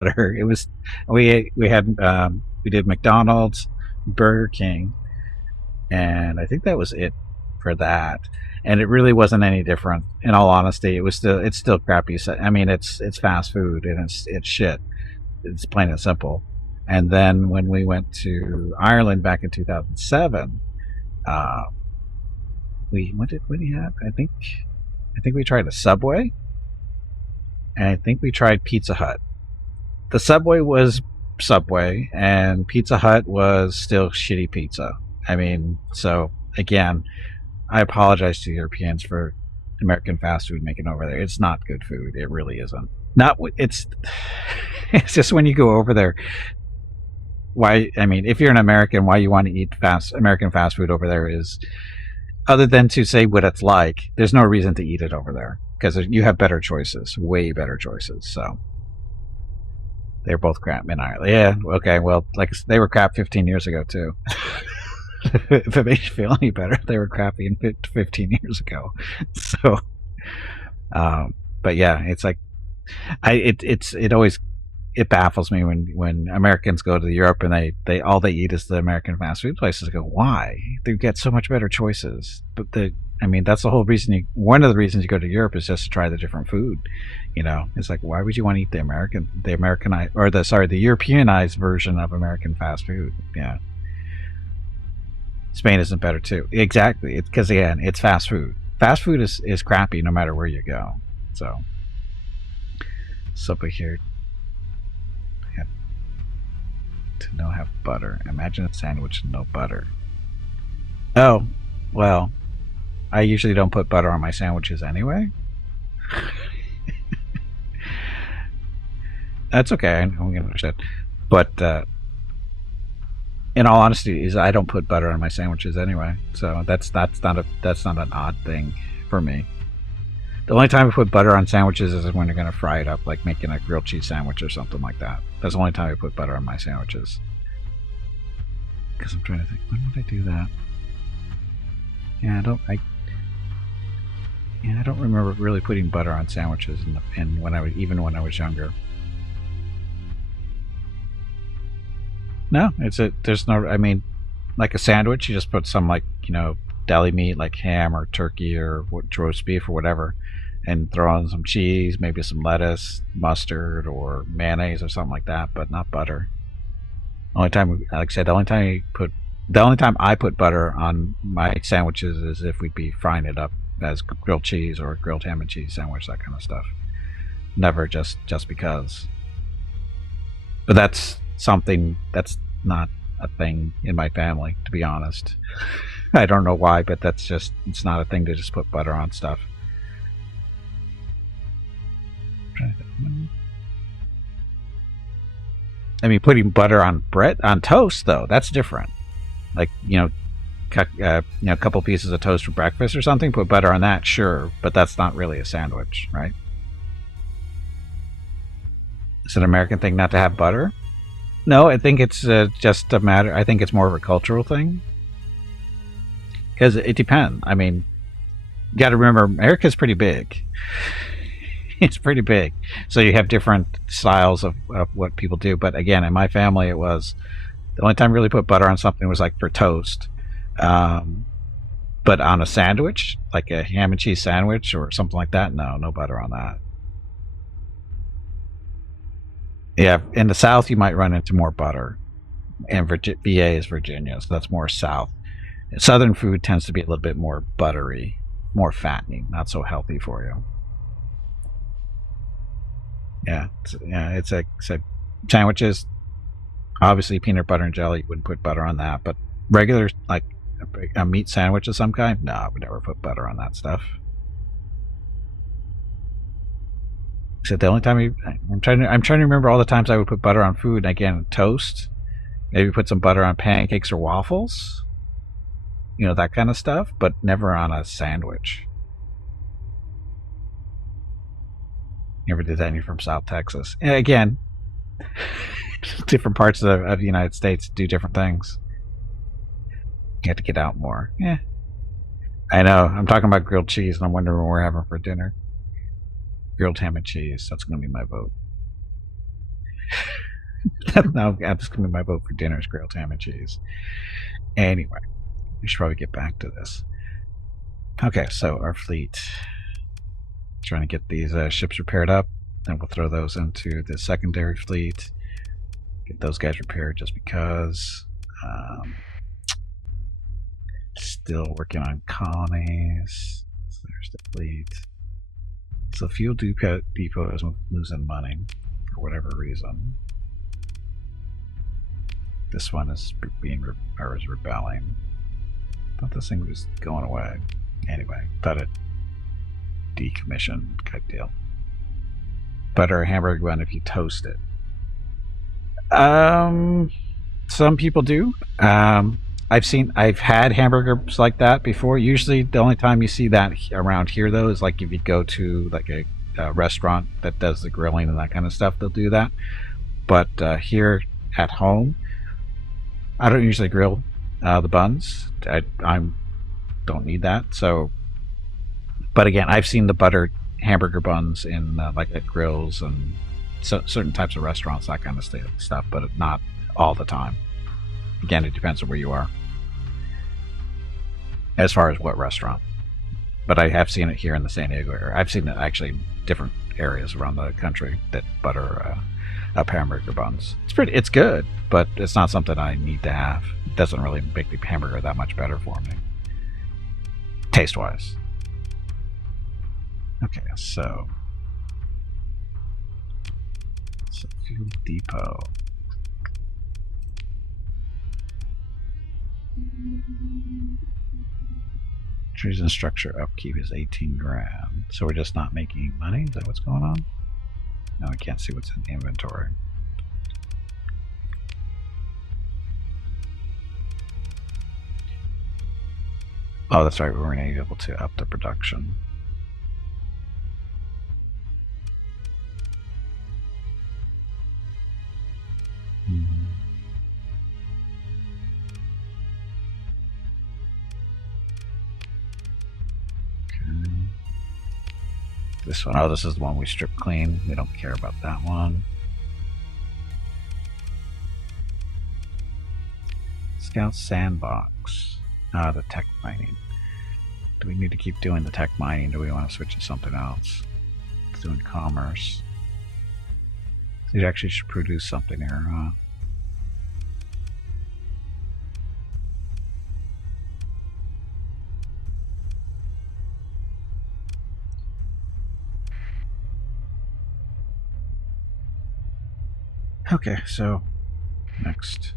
butter. It was we did McDonald's, Burger King, and I think that was it for that. And it really wasn't any different. In all honesty, it's still crappy. I mean, it's fast food and it's shit. It's plain and simple. And then when we went to Ireland back in 2007, uh, what did we have? I think we tried a Subway, and I think we tried Pizza Hut. The Subway was Subway, and Pizza Hut was still shitty pizza. I mean, so again, I apologize to Europeans for American fast food making over there. It's not good food. It really isn't. Not it's. It's just when you go over there. Why? I mean, if you're an American, why you want to eat American fast food over there is, other than to say what it's like. There's no reason to eat it over there because you have better choices, way better choices. So they're both crap in Ireland. Yeah. Okay. Well, like they were crap 15 years ago too. If it makes you feel any better, they were crappy 15 years ago. So, but yeah, it's like it always it baffles me when Americans go to Europe and they all they eat is the American fast food places. I go, why? They get so much better choices. But I mean, that's the whole reason. One of the reasons you go to Europe is just to try the different food. You know, it's like, why would you want to eat the Americanized, or the Europeanized version of American fast food? Yeah. Spain isn't better too. Exactly. It's because again, it's fast food. Fast food is crappy no matter where you go. So, over here, I have to no have butter. Imagine a sandwich with no butter. Oh, well, I usually don't put butter on my sandwiches anyway. That's okay. I'm gonna understand. But in all honesty, is I don't put butter on my sandwiches anyway. So that's not an odd thing for me. The only time I put butter on sandwiches is when you're gonna fry it up, like making a grilled cheese sandwich or something like that. That's the only time I put butter on my sandwiches. Because I'm trying to think, when would I do that? Yeah, I don't remember really putting butter on sandwiches when I was younger. No, there's no. I mean, like a sandwich, you just put some like deli meat like ham or turkey or roast beef or whatever, and throw on some cheese, maybe some lettuce, mustard, or mayonnaise or something like that, but not butter. Only time, like I said, the only time I put butter on my sandwiches is if we'd be frying it up as grilled cheese or grilled ham and cheese sandwich, that kind of stuff. Never just because. But that's something that's not a thing in my family, to be honest. I don't know why, but it's not a thing to just put butter on stuff. I mean, putting butter on toast though, that's different. Like a couple pieces of toast for breakfast or something. Put butter on that, sure, but that's not really a sandwich, right? Is it an American thing not to have butter? No, I think it's just a matter. I think it's more of a cultural thing because it depends. I mean, you got to remember, America's pretty big. It's pretty big, so you have different styles of what people do. But again, in my family, it was the only time we really put butter on something was like for toast. But on a sandwich, like a ham and cheese sandwich or something like that, no butter on that. Yeah, in the South, you might run into more butter. And VA is Virginia, so that's more South. Southern food tends to be a little bit more buttery, more fattening, not so healthy for you. Yeah, it's like sandwiches. Obviously, peanut butter and jelly, you wouldn't put butter on that. But regular, like a meat sandwich of some kind, no, I would never put butter on that stuff. So the only time I'm trying to remember all the times I would put butter on food. Again, toast. Maybe put some butter on pancakes or waffles. That kind of stuff, but never on a sandwich. You ever did that? And you're from South Texas. And again, different parts of the United States do different things. You have to get out more. Yeah, I know. I'm talking about grilled cheese, and I'm wondering what we're having for dinner. Grilled ham and cheese. That's going to be my vote. No, I'm just going to my vote for dinner is grilled ham and cheese. Anyway, we should probably get back to this. Okay, so our fleet. Trying to get these ships repaired up. Then we'll throw those into the secondary fleet. Get those guys repaired just because. Still working on colonies. So there's the fleet. So Fuel Depot is losing money for whatever reason. This one is is rebelling. Thought this thing was going away. Anyway, thought it decommissioned type deal. Butter a hamburger bun if you toast it. Some people do. I've had hamburgers like that before. Usually, the only time you see that around here, though, is like if you go to like a restaurant that does the grilling and that kind of stuff, they'll do that. But here at home, I don't usually grill the buns. I don't need that. So, but again, I've seen the buttered hamburger buns in like at grills and certain types of restaurants, that kind of stuff, but not all the time. Again, it depends on where you are as far as what restaurant. But I have seen it here in the San Diego area. I've seen it actually in different areas around the country that butter up hamburger buns. It's good, but it's not something I need to have. It doesn't really make the hamburger that much better for me, taste wise. Okay, so Fuel Depot. Trees and structure upkeep is 18 grand. So we're just not making money? Is that what's going on? No, I can't see what's in the inventory. Oh, that's right. We weren't able to up the production. This one, oh, this is the one we strip clean. We don't care about that one. Scout Sandbox. Ah, the tech mining. Do we need to keep doing the tech mining? Do we want to switch to something else? It's doing commerce. It actually should produce something here, huh? Okay, so next.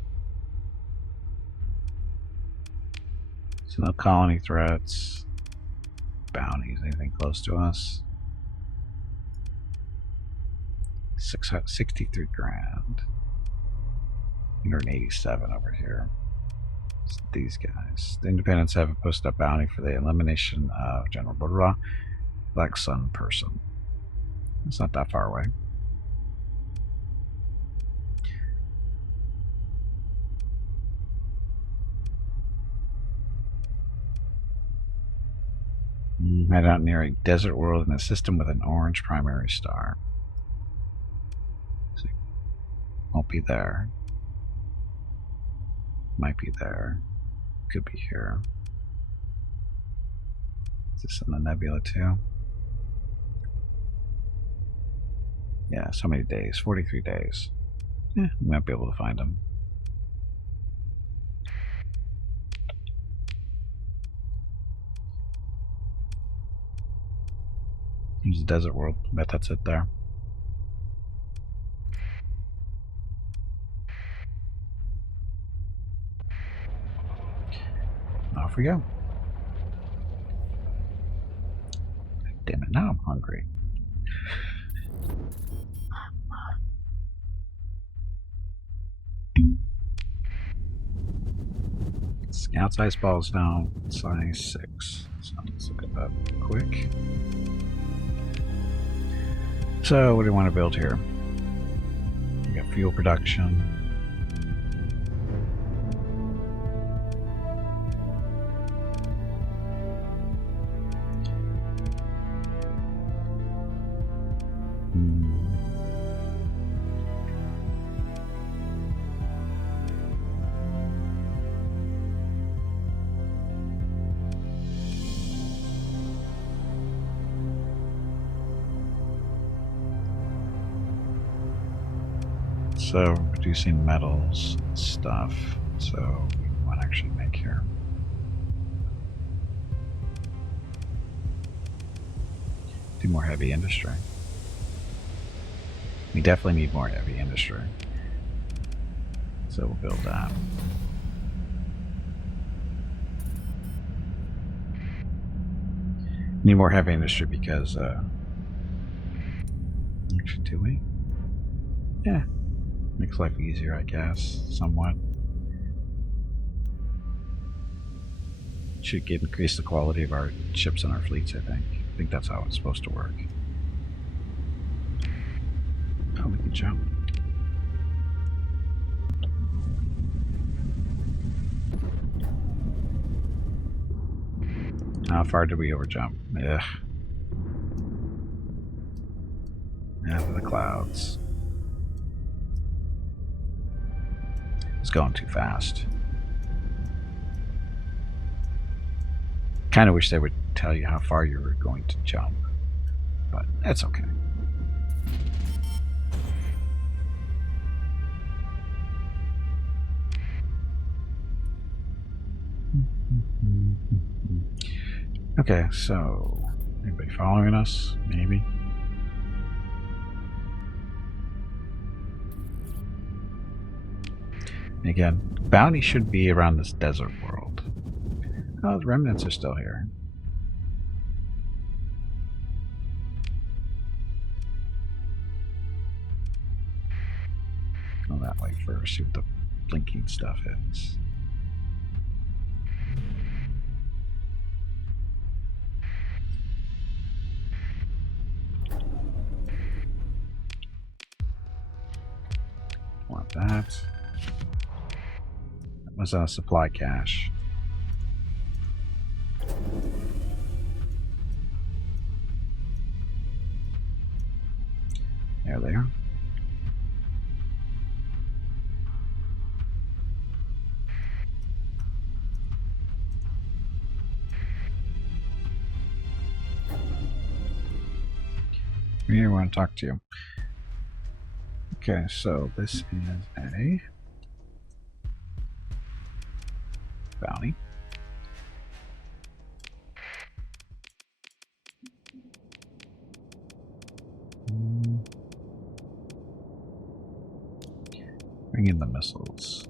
So no colony threats, bounties, anything close to us. 63 grand. 187 over here. It's these guys. The Independents have posted a bounty for the elimination of General blah, blah, blah, Black Sun person. It's not that far away. Head out near a desert world in a system with an orange primary star. So won't be there. Might be there. Could be here. Is this in the nebula too? Yeah, so many days. 43 days. Yeah, we might be able to find them. Here's the desert world. I bet that's it there. Off we go. Damn it, now I'm hungry. Scout's ice balls now size 6. So let's look at that quick. So what do we want to build here? We got fuel production. So producing metals stuff. So what actually make here? Do more heavy industry. We definitely need more heavy industry. So we'll build that. Need more heavy industry because actually do we? Yeah. Makes life easier, I guess, somewhat. Should increase the quality of our ships and our fleets, I think. I think that's how it's supposed to work. Oh, we can jump. How far did we overjump? Ugh. Into the clouds. It's going too fast. Kind of wish they would tell you how far you were going to jump, but that's okay. Okay, so anybody following us? Maybe. Again, bounty should be around this desert world. Oh, the remnants are still here. Go that way first, see what the blinking stuff is. Want that. That was a supply cache. There they are. Here, I want to talk to you. Okay, so this is a bounty. Bring in the missiles.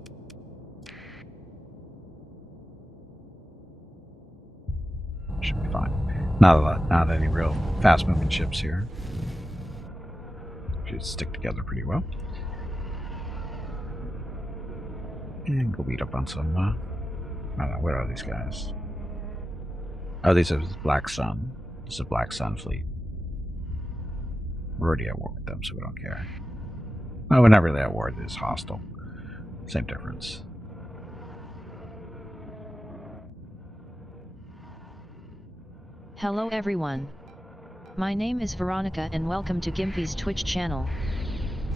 Should be fine. Not any real fast-moving ships here. Should stick together pretty well. And go beat up on some. I don't know, where are these guys? Oh, these are Black Sun. This is a Black Sun fleet. We're already at war with them, so we don't care. Oh, we're not really at war. It's hostile. Same difference. Hello everyone. My name is Veronica and welcome to Gimpy's Twitch channel.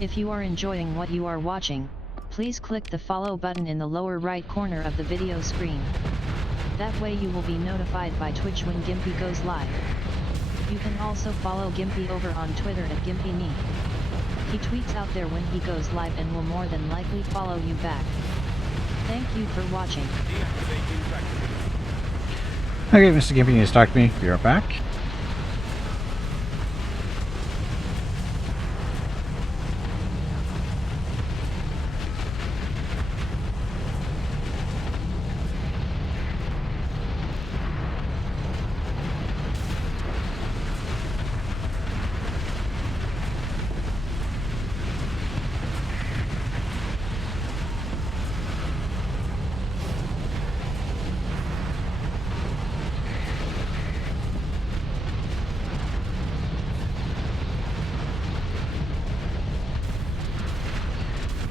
If you are enjoying what you are watching, please click the follow button in the lower right corner of the video screen. That way you will be notified by Twitch when Gimpy goes live. You can also follow Gimpy over on Twitter at GimpyNe. He tweets out there when he goes live and will more than likely follow you back. Thank you for watching. Okay, Mr. Gimpy needs to talk to me. Be right back.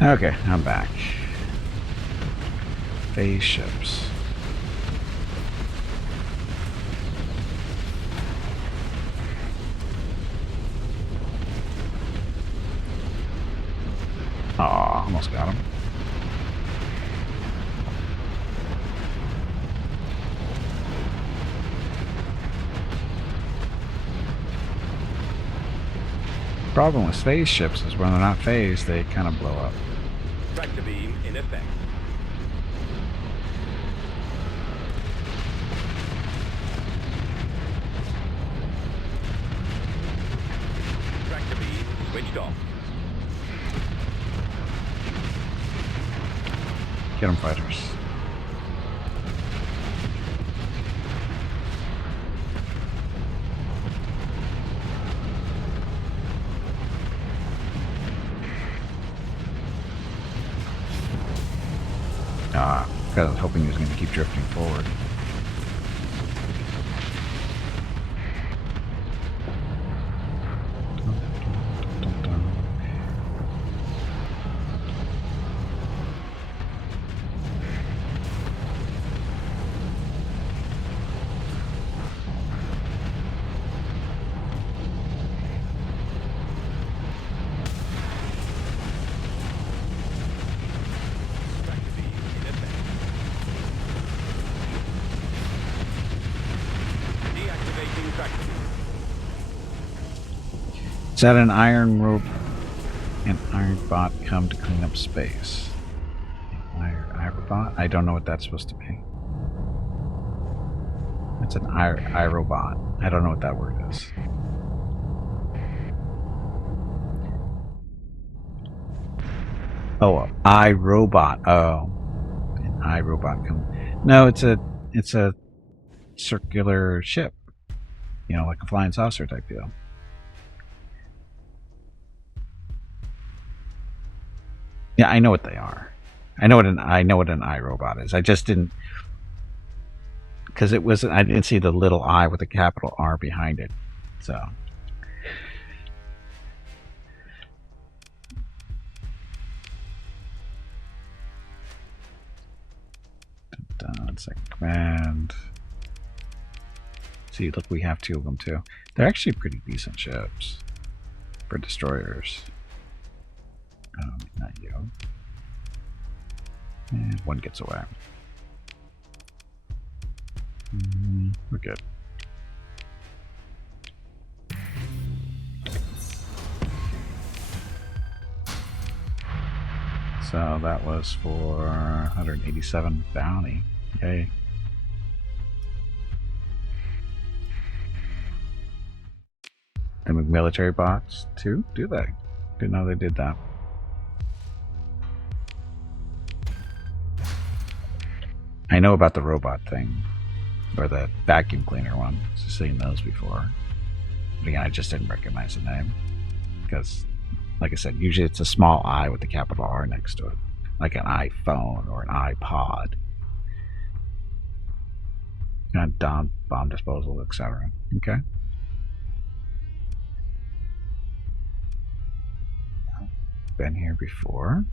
Okay, I'm back. Phase ships. Aw, almost got him. Problem with spaceships is when they're not phased, they kind of blow up. Tractor beam in effect. Tractor beam switched off. Get them, fighters. I was hoping he was going to keep drifting forward. Is that an iron rope and iron bot come to clean up space? Iron bot? I don't know what that's supposed to be. It's an irobot. I don't know what that word is. Oh, iRobot. Oh, an iRobot come. No, it's a circular ship. You know, like a flying saucer type deal. Yeah, I know what they are. I know what an iRobot is. I just didn't, because it wasn't. I didn't see the little I with a capital R behind it. So. Done. Second command. See, look, we have two of them too. They're actually pretty decent ships for destroyers. Not you. And one gets away. We're good. So that was for 187 bounty. Yay. And military bots too? Do they? Didn't know they did that. I know about the robot thing, or the vacuum cleaner one. I've seen those before. But again, I just didn't recognize the name. Because, like I said, usually it's a small I with a capital R next to it. Like an iPhone or an iPod. And bomb disposal, etc. Okay. Been here before.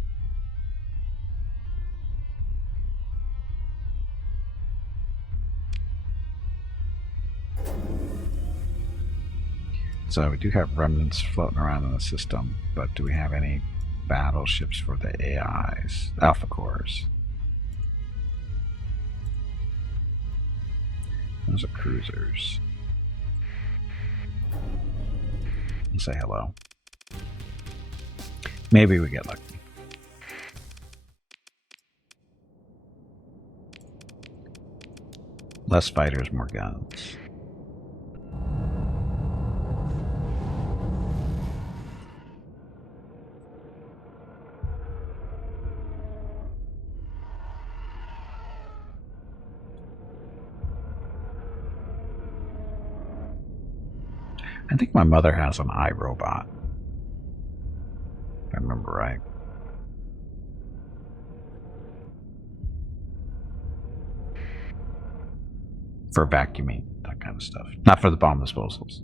So we do have remnants floating around in the system, but do we have any battleships for the AIs? Alpha cores. Those are cruisers. Let's say hello. Maybe we get lucky. Less fighters, more guns. I think my mother has an iRobot. If I remember right. For vacuuming, that kind of stuff. Not for the bomb disposals.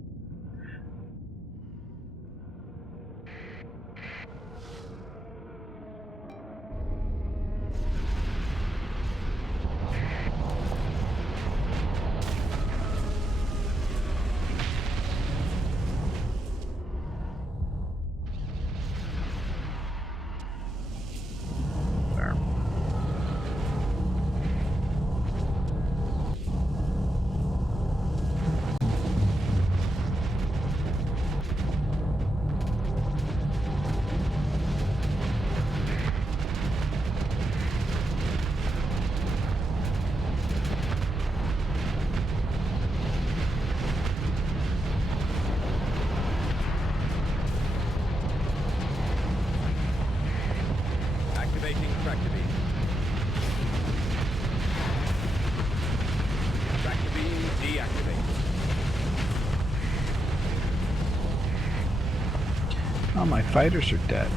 Tractor beam. Tractor beam deactivated. Oh, my fighters are dead.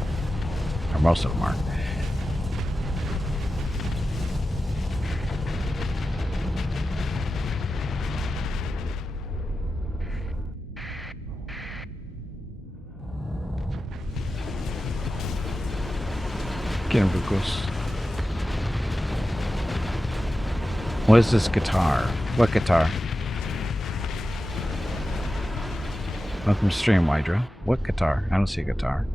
Or most of them are. Get him, Lucas. What is this guitar? What guitar? Welcome to stream, Wydra. What guitar? I don't see a guitar.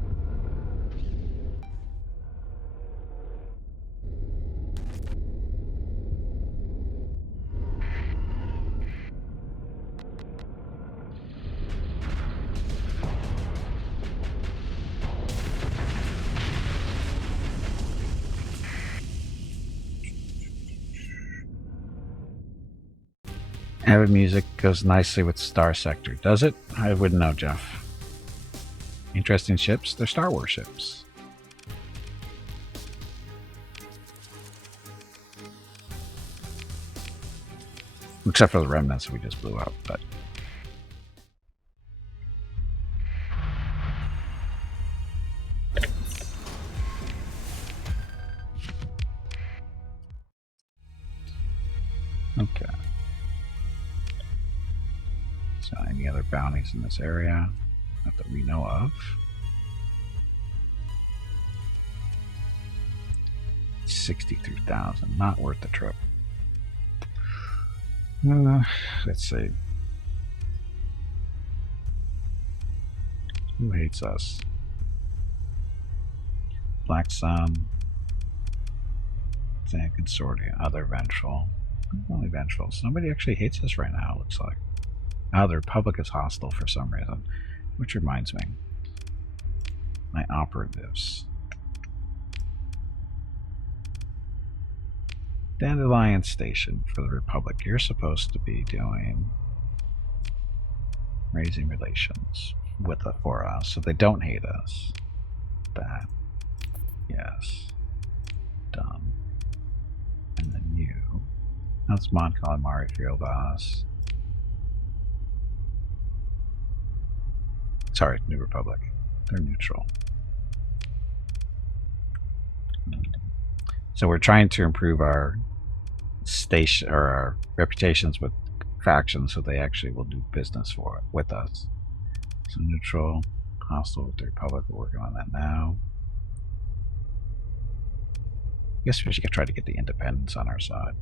Avid music goes nicely with Starsector. Does it? I wouldn't know, Jeff. Interesting ships? They're Star Wars ships. Except for the remnants we just blew up, but... Okay. So any other bounties in this area? Not that we know of. 63,000. Not worth the trip. Let's see. Who hates us? Black Sun. Xan Consortium. Other Vengeful. Only Vengeful. Somebody actually hates us right now, it looks like. The Republic is hostile for some reason. Which reminds me. My operatives. Dandelion Station for the Republic. You're supposed to be doing raising relations with for us, so they don't hate us. That. Yes. Done. And then you. That's Mon Calamari Field Boss. Sorry, New Republic. They're neutral. So we're trying to improve our station or our reputations with factions, so they actually will do business with us. So neutral, hostile with the Republic. We're working on that now. I guess we should try to get the independents on our side.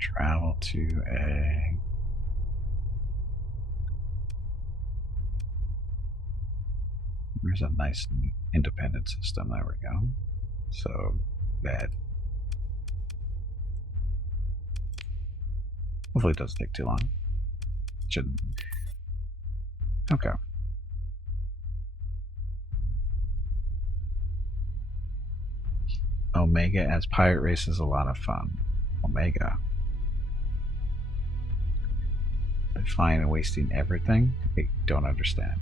Travel to a... There's a nice independent system. There we go. So, bad. Hopefully it doesn't take too long. Shouldn't. Okay. Omega as pirate race is a lot of fun. Omega. They're flying and wasting everything? I don't understand.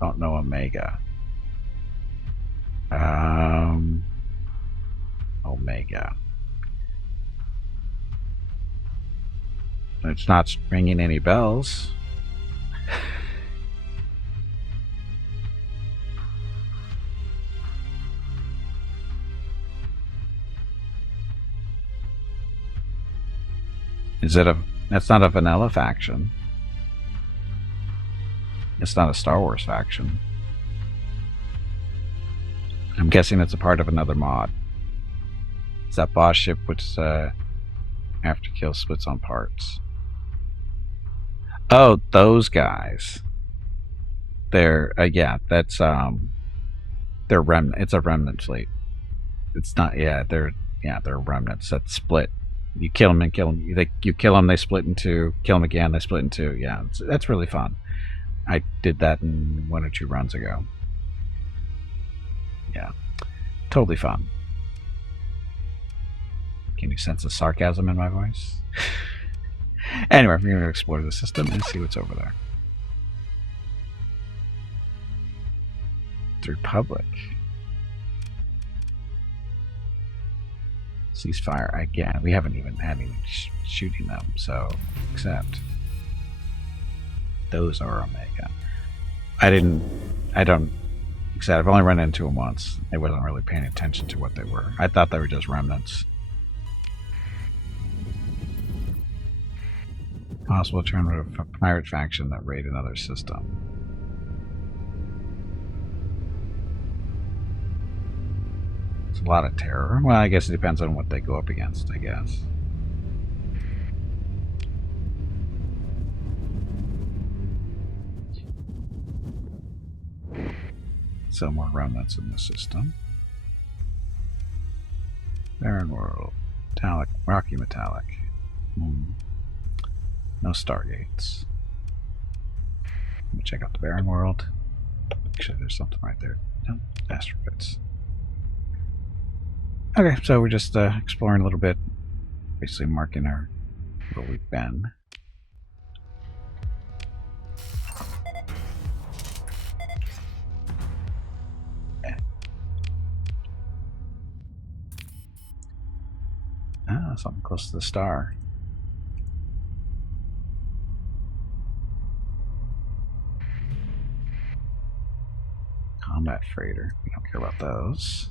Don't know Omega. Omega. It's not ringing any bells. Is it a... That's not a vanilla faction. It's not a Star Wars faction. I'm guessing it's a part of another mod. It's that boss ship which after kill splits on parts. Oh, those guys. They're yeah, that's They're remnant. It's a remnant fleet. It's not. Yeah, they're remnants that split. You kill them and kill them. You kill them, they split in two. Kill them again, they split in two. Yeah, that's really fun. I did that in 1 or 2 runs ago. Yeah, totally fun. Can you sense the sarcasm in my voice? Anyway, we're going to explore the system and see what's over there. The Republic. Ceasefire again. We haven't even had any shooting them, so except those are Omega. Except I've only run into them once. I wasn't really paying attention to what they were. I thought they were just remnants. Possible turn of a pirate faction that raid another system. It's a lot of terror. Well, I guess it depends on what they go up against, I guess. So more remnants in the system. Barren world. Metallic, rocky metallic. No stargates. Let me check out the barren world. Actually, there's something right there. No, asteroids. Okay, so we're just exploring a little bit, basically marking where we've been. Ah, something close to the star. Combat freighter. We don't care about those.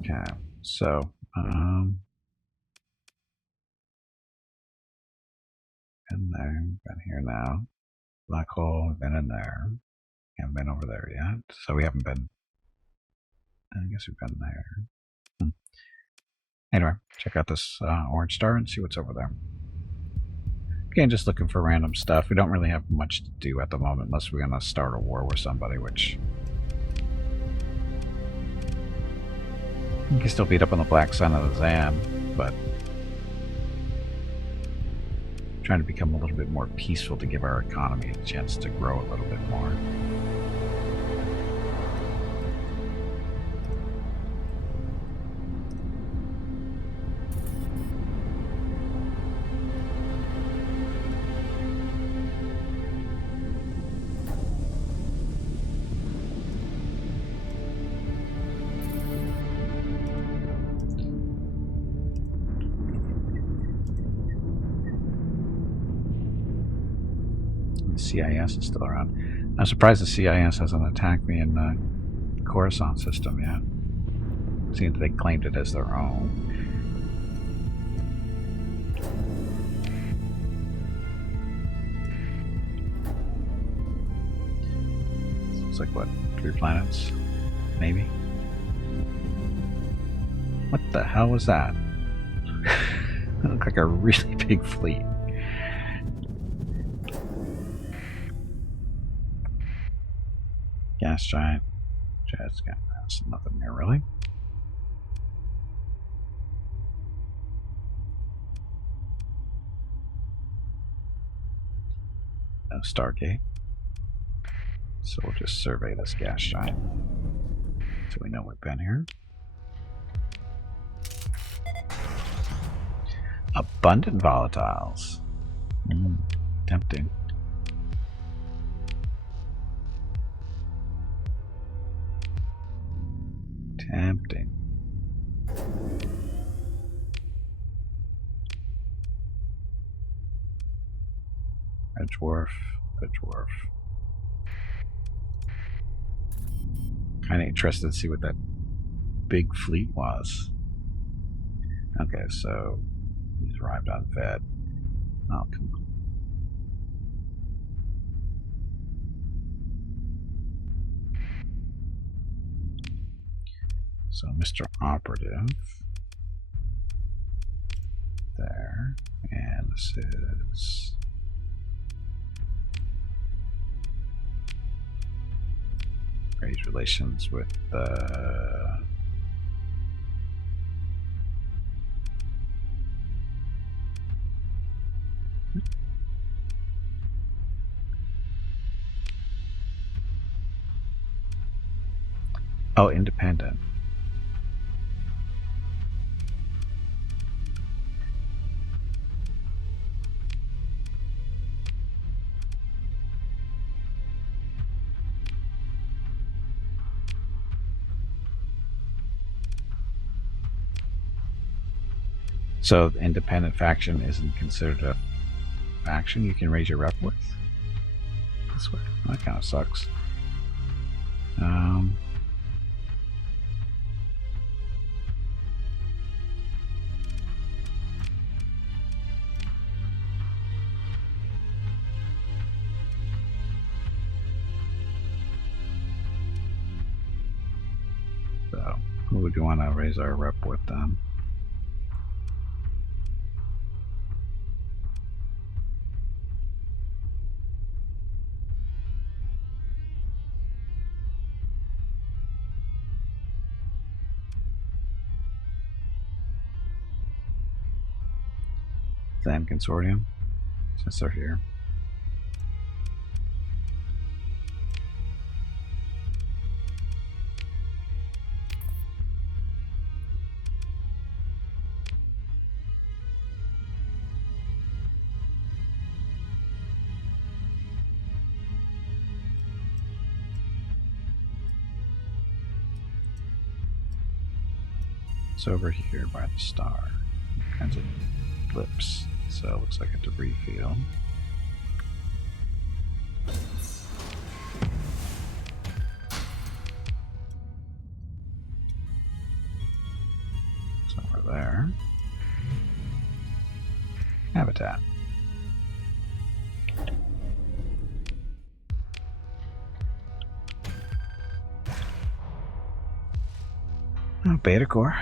Okay, so in there, been here now. Black hole, we've been in there. Haven't been over there yet, so we haven't been. I guess we've been there. Anyway, check out this orange star and see what's over there. Again, just looking for random stuff. We don't really have much to do at the moment unless we're going to start a war with somebody, which you can still beat up on the black sun of the Zam, but trying to become a little bit more peaceful to give our economy a chance to grow a little bit more. CIS is still around. I'm surprised the CIS hasn't attacked me in the Coruscant system yet. Seems they claimed it as their own. Looks like what? 3 planets? Maybe? What the hell was that? It looked like a really big fleet. Gas giant. Jazz got nothing there really. No Stargate. So we'll just survey this gas giant so we know we've been here. Abundant volatiles. Tempting. Tempting. Edgeworth. Kind of interested to see what that big fleet was. Okay, so he's arrived unfed. Oh, come on. So Mr. Operative there, and this is raise relations with the independent. So the independent faction isn't considered a faction you can raise your rep with? This way. That kind of sucks. So, who would you want to raise our rep with then? Zan Consortium, since they're here. It's over here by the star. All kinds of blips. So it looks like a debris field. It's over there. Habitat. Oh, beta core.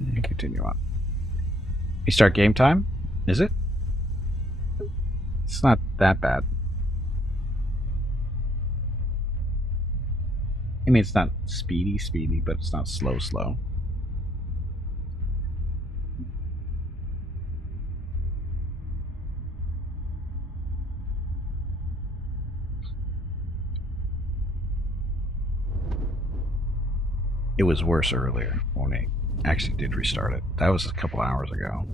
And continue on. You start game time? Is it? It's not that bad. I mean, it's not speedy, but it's not slow. It was worse earlier when I actually did restart it. That was a couple hours ago.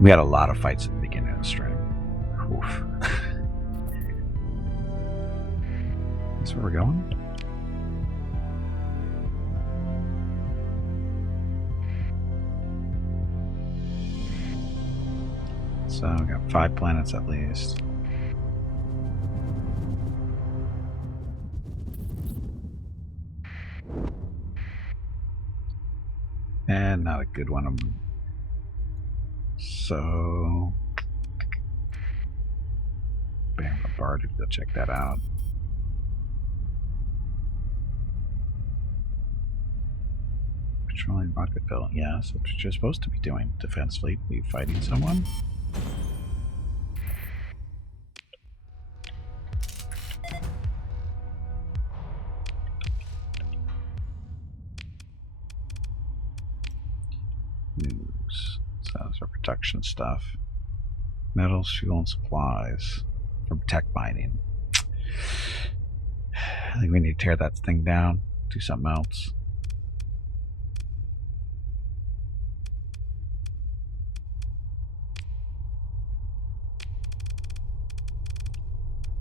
We had a lot of fights at the beginning of the stream. Oof. That's where we're going? So we got 5 planets at least. And not a good one. So Bam Bombarded, go check that out. Patrolling Rocketville, yeah, that's what you're supposed to be doing. Defense fleet, be fighting someone. News. So that's our production stuff. Metals, fuel, and supplies from tech mining. I think we need to tear that thing down, do something else.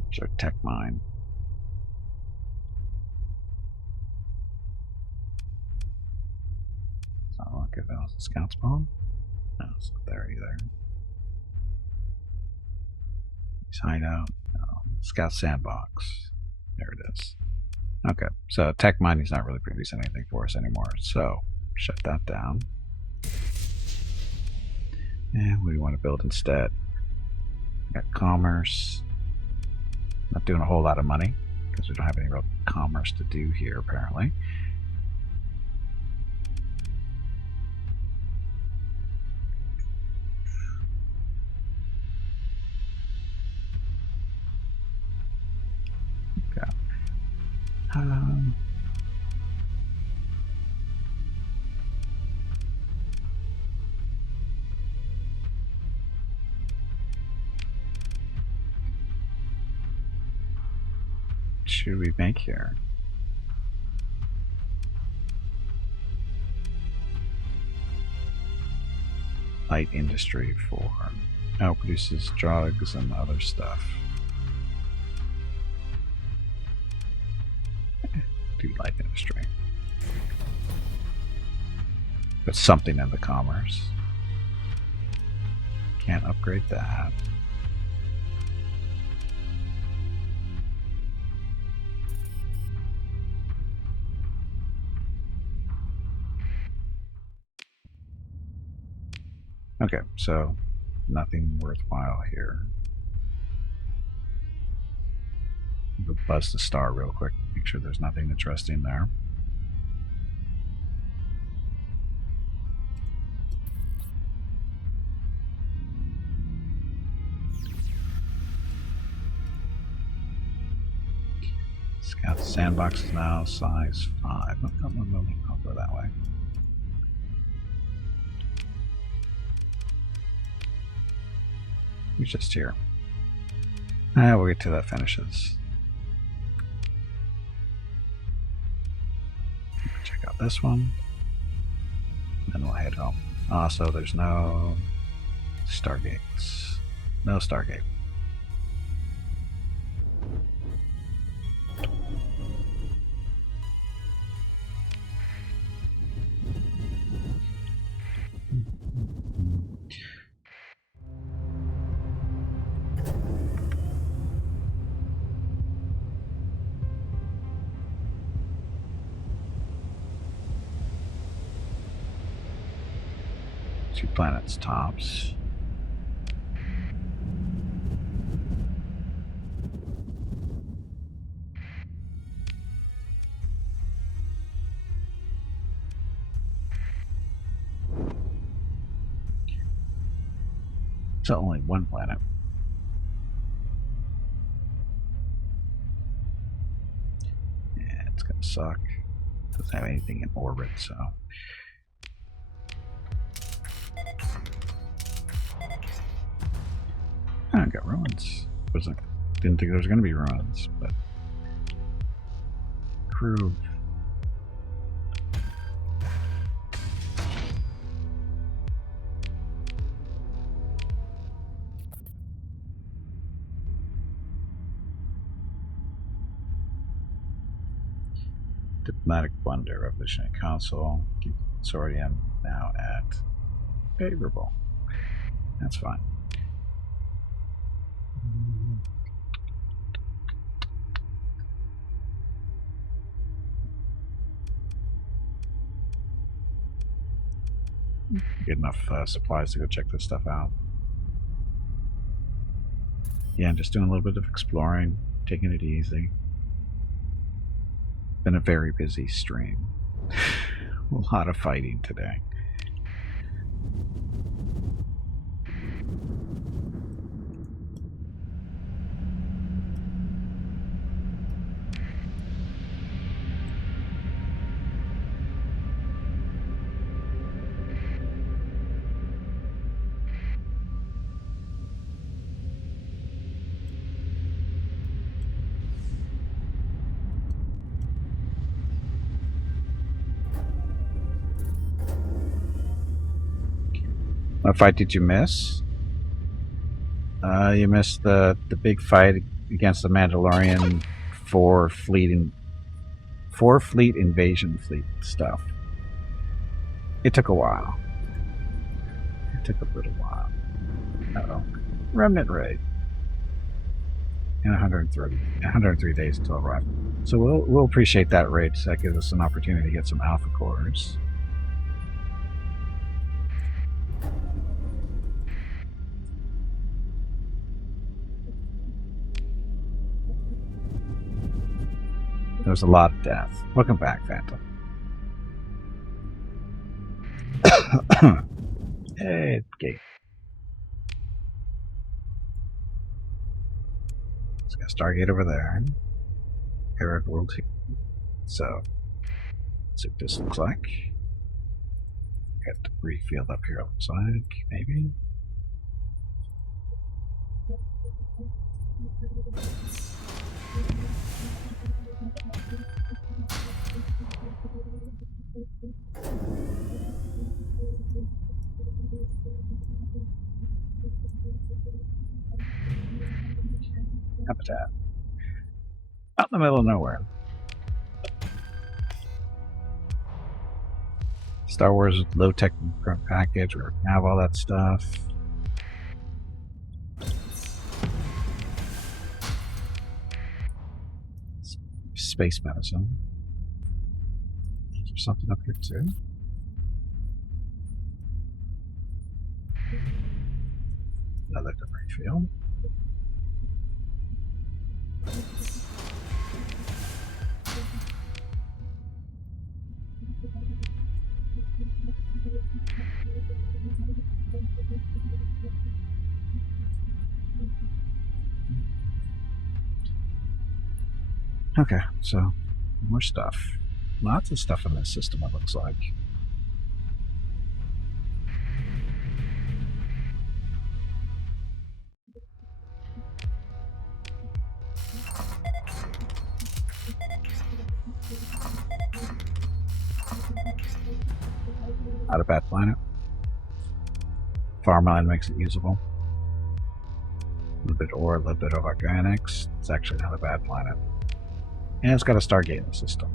There's our tech mine. It's not like it was a scout spawn. No, it's not there either. Hideout. No. Scout sandbox. There it is. Okay, so tech mining's not really producing anything for us anymore, so shut that down. And what do you want to build instead? Got commerce. Not doing a whole lot of money because we don't have any real commerce to do here apparently. Okay. Should we make here? Light industry for produces drugs and other stuff. Do light industry. But something in the commerce. Can't upgrade that. Okay, so nothing worthwhile here. We'll buzz the star real quick, make sure there's nothing interesting there. Scout sandbox is now size 5. No, I'll go that way. Who's just here? We'll get to that finishes. Check out this one. Then we'll head home. Also, there's no stargates. No stargate. Two planets tops. It's only one planet. Yeah, it's gonna suck. Doesn't have anything in orbit, so. I got ruins. Didn't think there was going to be ruins, but crew. Diplomatic blunder, Revolutionary Council. Keep the consortium now at favorable. That's fine. Get enough supplies to go check this stuff out. Yeah, I'm just doing a little bit of exploring, taking it easy. Been a very busy stream. A lot of fighting today. What fight did you miss? You missed the big fight against the Mandalorian four fleet invasion fleet stuff. It took a while. It took a little while. Uh-oh. Remnant raid. And 103 days until arrival. So we'll appreciate that raid. So that gives us an opportunity to get some alpha cores. There's a lot of death. Welcome back, Phantom. Hey, gate. It's got a Stargate over there. Arid World 2. So, let's see what this looks like. Got debris field up here, looks like, maybe. Habitat. Out in the middle of nowhere. Star Wars low-tech package, where we have all that stuff. Space medicine. Is there something up here too? Another debris field. Okay, so more stuff. Lots of stuff in this system, it looks like. Not a bad planet. Farmland makes it usable. A little bit of ore, a little bit of organics. It's actually not a bad planet. And it's got a Stargate in the system.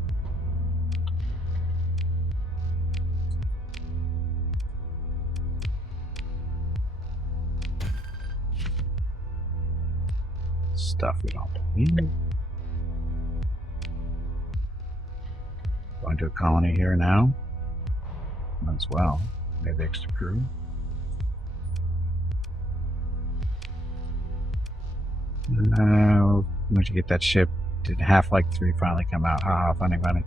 Stuff we don't need. Going to a colony here now. As well. Maybe extra crew. Once you get that ship, did Half-Life 3 finally come out? Haha, funny, funny.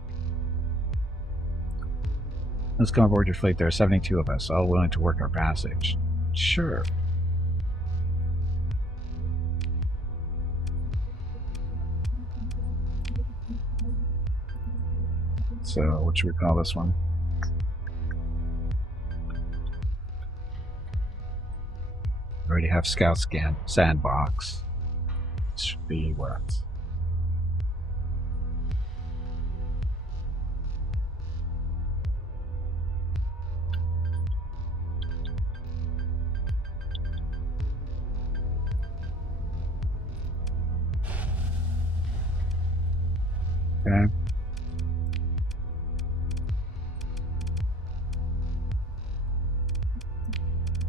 Let's come aboard your fleet. There are 72 of us, all willing to work our passage. Sure. So, what should we call this one? Already have Scout Scan Sandbox. This should be what? Okay.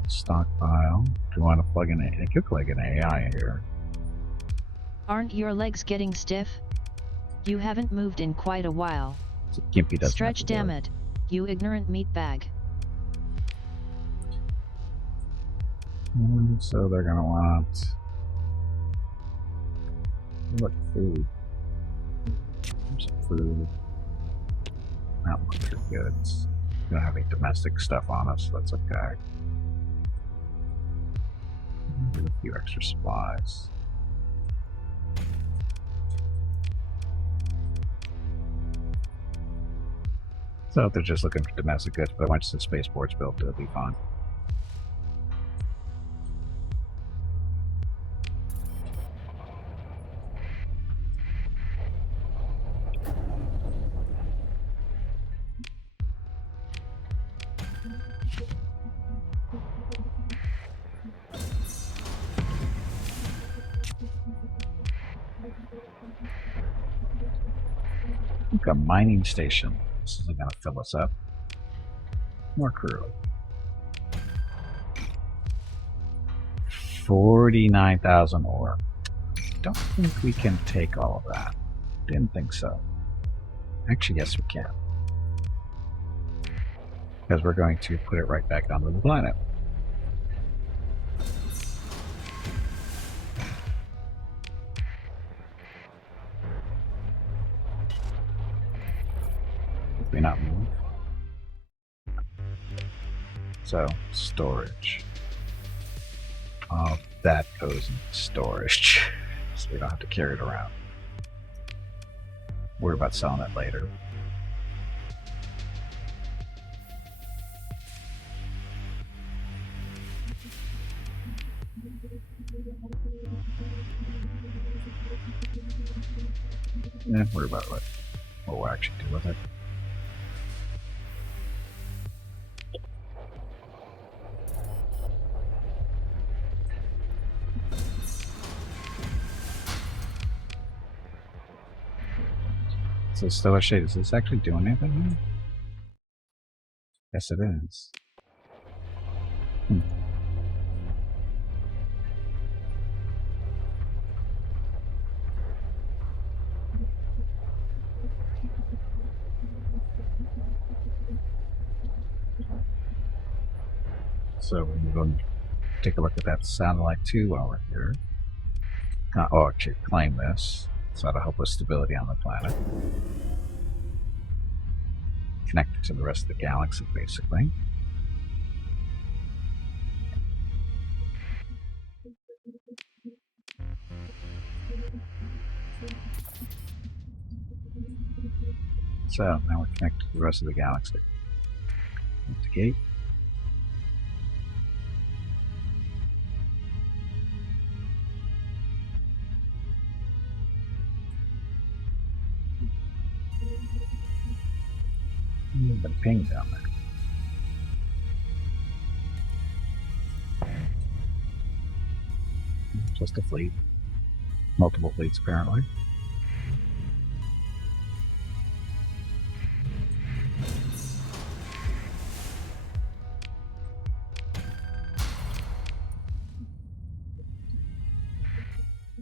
Stockpile. Do you want to plug in a? You could plug an AI here. Aren't your legs getting stiff? You haven't moved in quite a while. So Gimpy doesn't Stretch, damn it, you ignorant meatbag. So they're gonna want what food? Some food. Not much for goods. We don't have any domestic stuff on us, so that's okay. A few extra supplies. So if they're just looking for domestic goods, but once the spaceport's built, it'll be fine. A mining station. This isn't going to fill us up. More crew. 49,000 ore. Don't think we can take all of that. Didn't think so. Actually, yes, we can. Because we're going to put it right back onto the planet. we not move? So, storage. That goes in storage. So we don't have to carry it around. Worry about selling it later. Worry about what we'll actually do with it. So Stoa Shade, is this actually doing anything here? Yes, it is. So we're going to take a look at that satellite too while we're here. Actually claim this. So that'll help with stability on the planet. Connect it to the rest of the galaxy, basically. So now we're connected to the rest of the galaxy. Gate. The ping down there. Just a fleet. Multiple fleets, apparently.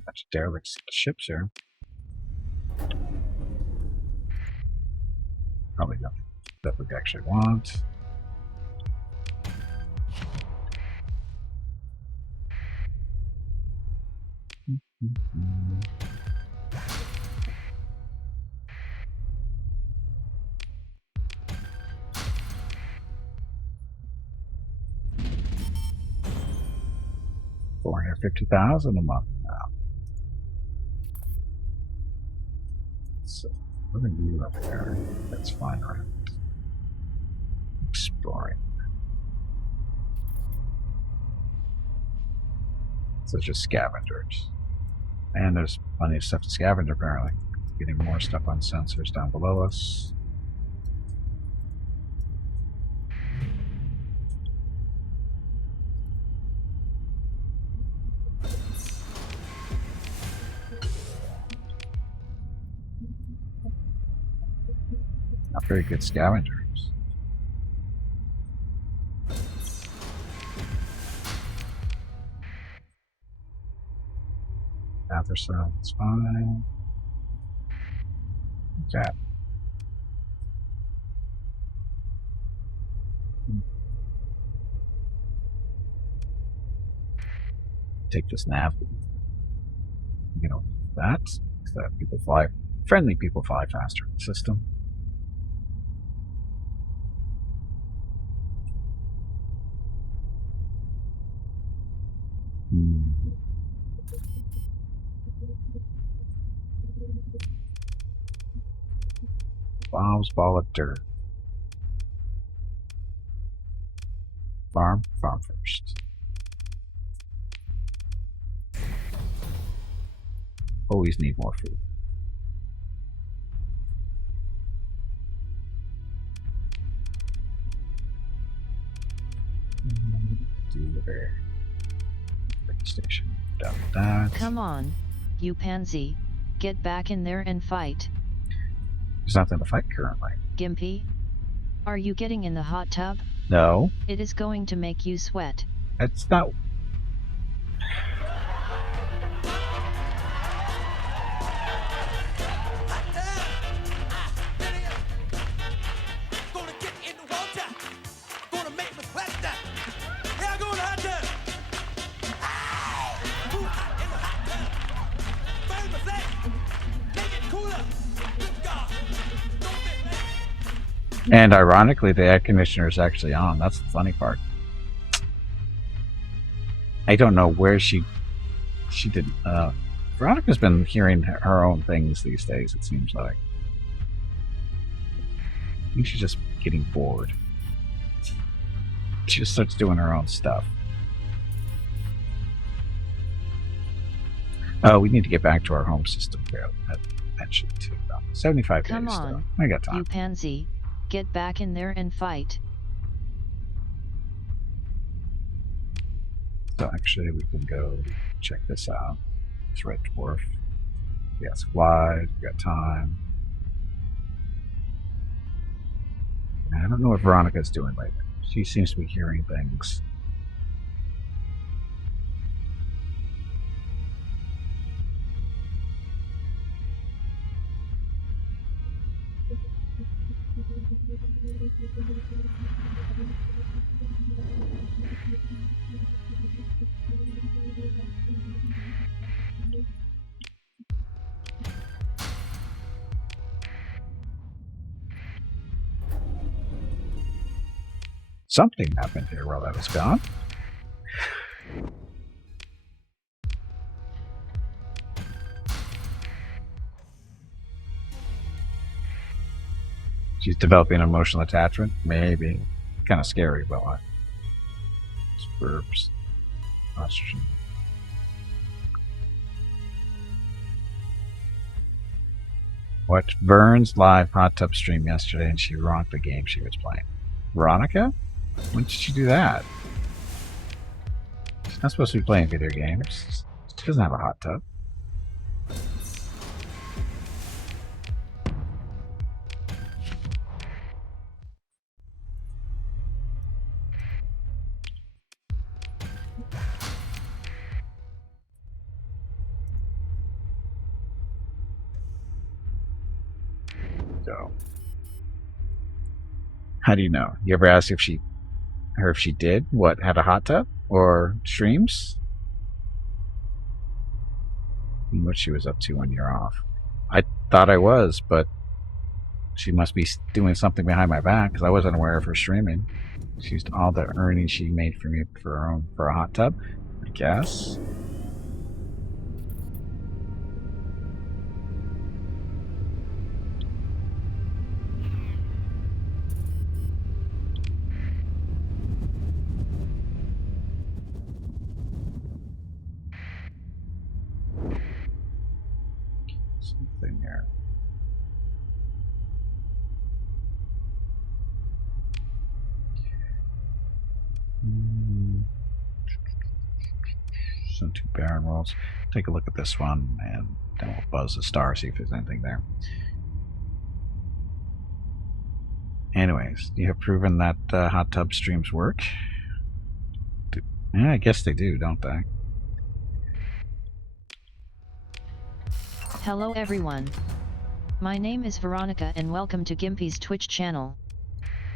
Bunch of derelict ships here. Probably nothing that we actually want. $450,000 a month now. So what are you up there? That's fine, right? Exploring. So it's just scavengers. And there's plenty of stuff to scavenge apparently. Getting more stuff on sensors down below us. Not very good scavengers. Other side, it's fine. Okay. Take this nav. You know that people fly. Friendly people fly faster in the system. Bob's ball of dirt. Farm first. Always need more food. Do the very station. Done with that. Come on, you pansy, get back in there and fight. There's nothing to fight currently. Gimpy? Are you getting in the hot tub? No. It is going to make you sweat. It's not. And ironically, the air conditioner is actually on. That's the funny part. I don't know where she didn't. Veronica's been hearing her own things these days, it seems like. I think she's just getting bored. She just starts doing her own stuff. Oh, we need to get back to our home system. I mentioned too. 75 Come days on, still. I got time. you pansy, get back in there and fight. So actually, we can go check this out. It's Red Dwarf. We got supplies. We got time. I don't know what Veronica's doing lately. She seems to be hearing things. Something happened here while I was gone. She's developing an emotional attachment? Maybe. Kind of scary, but what? Verbs. Question. Watched Vern's live hot tub stream yesterday and she rocked the game she was playing. Veronica? When did she do that? She's not supposed to be playing video games. She doesn't have a hot tub. So, how do you know? You ever ask if she did? What, had a hot tub? Or streams? And what she was up to when you're off. I thought I was, but she must be doing something behind my back because I wasn't aware of her streaming. She used all the earnings she made for me for a hot tub, I guess. Something there. Some 2 barren rolls. Take a look at this one, and then we'll buzz the star, see if there's anything there. Anyways, you have proven that hot tub streams work. Yeah, I guess they do, don't they? Hello everyone. My name is Veronica and welcome to Gimpy's Twitch channel.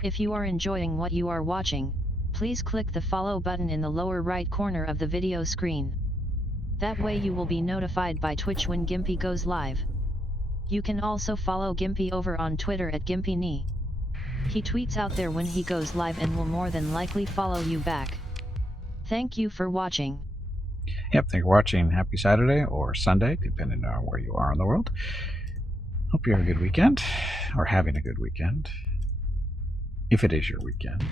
If you are enjoying what you are watching, please click the follow button in the lower right corner of the video screen. That way you will be notified by Twitch when Gimpy goes live. You can also follow Gimpy over on Twitter at GimpyKnee. He tweets out there when he goes live and will more than likely follow you back. Thank you for watching. Yep, thank you for watching. Happy Saturday or Sunday, depending on where you are in the world. Hope you have a good weekend, or having a good weekend, if it is your weekend.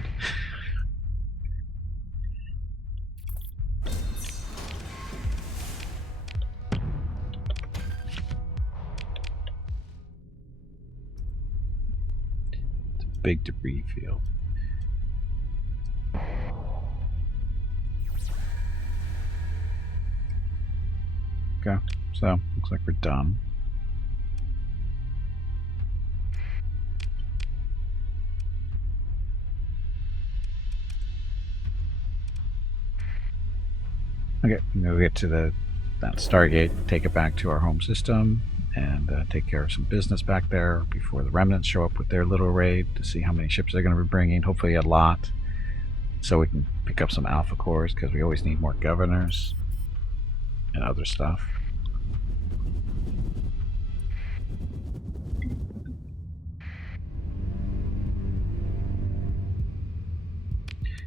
It's a big debris field. Okay, so looks like we're done. Okay, we'll get to that Stargate, take it back to our home system, and take care of some business back there before the remnants show up with their little raid to see how many ships they're going to be bringing. Hopefully a lot, so we can pick up some alpha cores because we always need more governors and other stuff.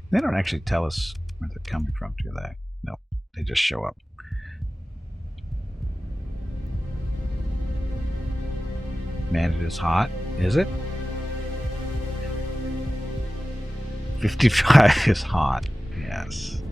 They don't actually tell us where they're coming from, do they? No, they just show up. Man, it is hot. Is it? 55 is hot. Yes.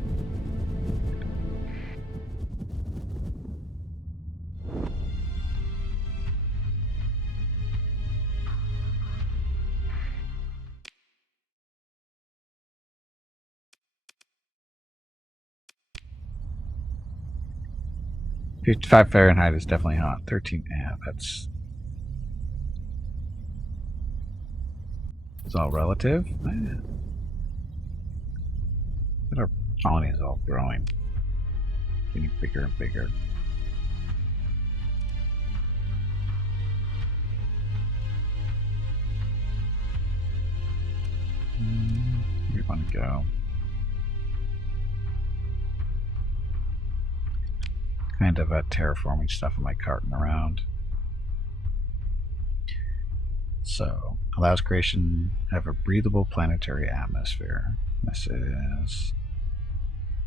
.55 Fahrenheit is definitely hot. 13, yeah, that's... It's all relative. But our colony is all growing. Getting bigger and bigger. Where do you want to go? Kind of terraforming stuff in my carting around. So, allows creation of a breathable planetary atmosphere. This is...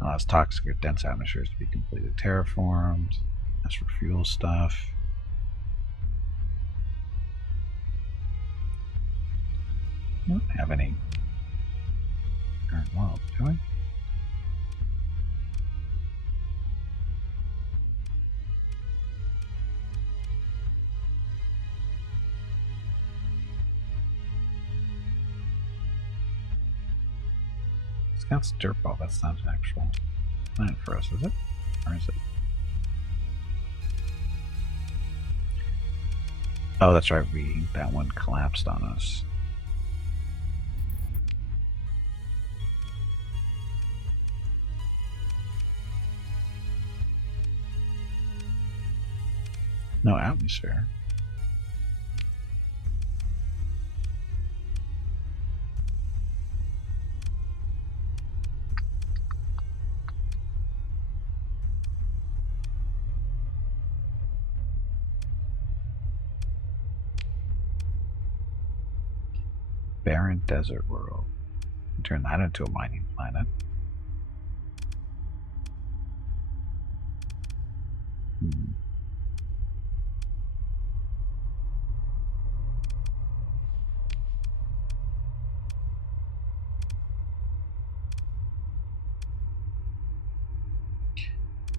Allows toxic or dense atmospheres to be completely terraformed. That's for fuel stuff. I don't have any current worlds, do I? Scout's dirt ball, that's not an actual planet for us, is it? Or is it? Oh, that's right, that one collapsed on us. No atmosphere. Barren desert world. Turn that into a mining planet.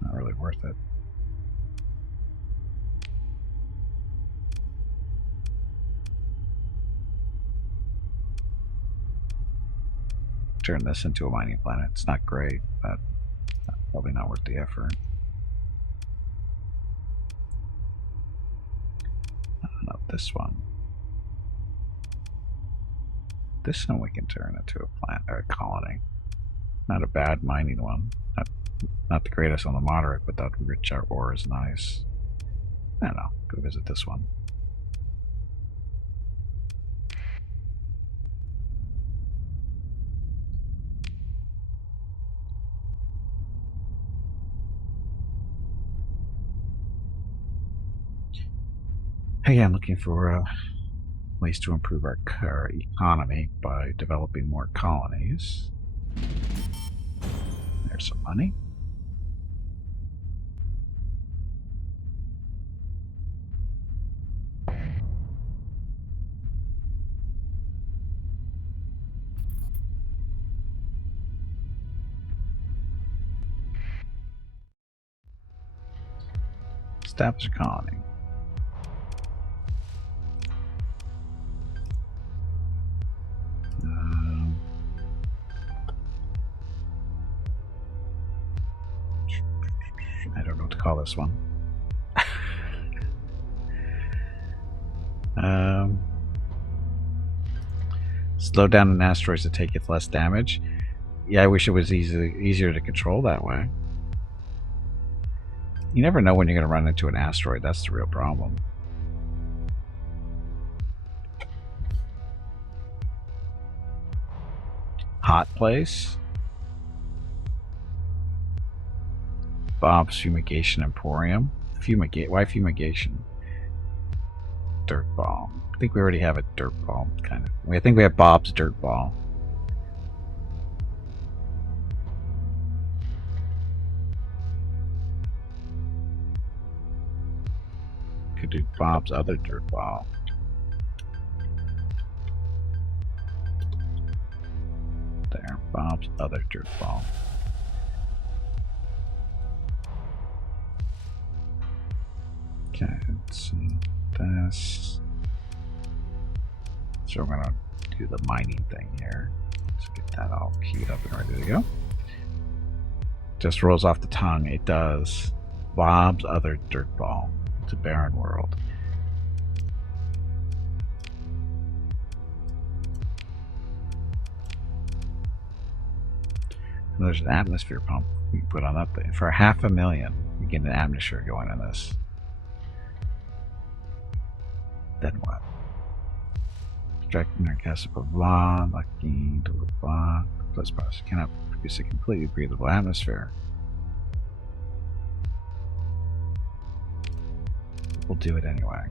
Not really worth it. Turn this into a mining planet. It's not great, but probably not worth the effort. I don't know, this one. This one we can turn into a plant or a colony. Not a bad mining one. Not the greatest on the moderate, but that rich ore is nice. I don't know. Go visit this one. Hey, I'm looking for ways to improve our economy by developing more colonies. There's some money. Establish a colony. I don't know what to call this one. Slow down an asteroid to take it less damage. Yeah, I wish it was easier to control that way. You never know when you're going to run into an asteroid. That's the real problem. Hot place. Bob's Fumigation Emporium. Why fumigation? Dirt ball. I think we already have a dirt ball, kind of. I think we have Bob's dirt ball. could do Bob's other dirt ball. There, Bob's other dirt ball. Okay, let's see this. So we're gonna do the mining thing here. Let's get that all queued up and ready to go. Just rolls off the tongue. It does. Bob's other dirt ball. It's a barren world. And there's an atmosphere pump we can put on that thing. For $500,000, you get an atmosphere going in this. Then what? Extracting our gas blah blah, lucky blah blah. Plus process cannot produce a completely breathable atmosphere. We'll do it anyway.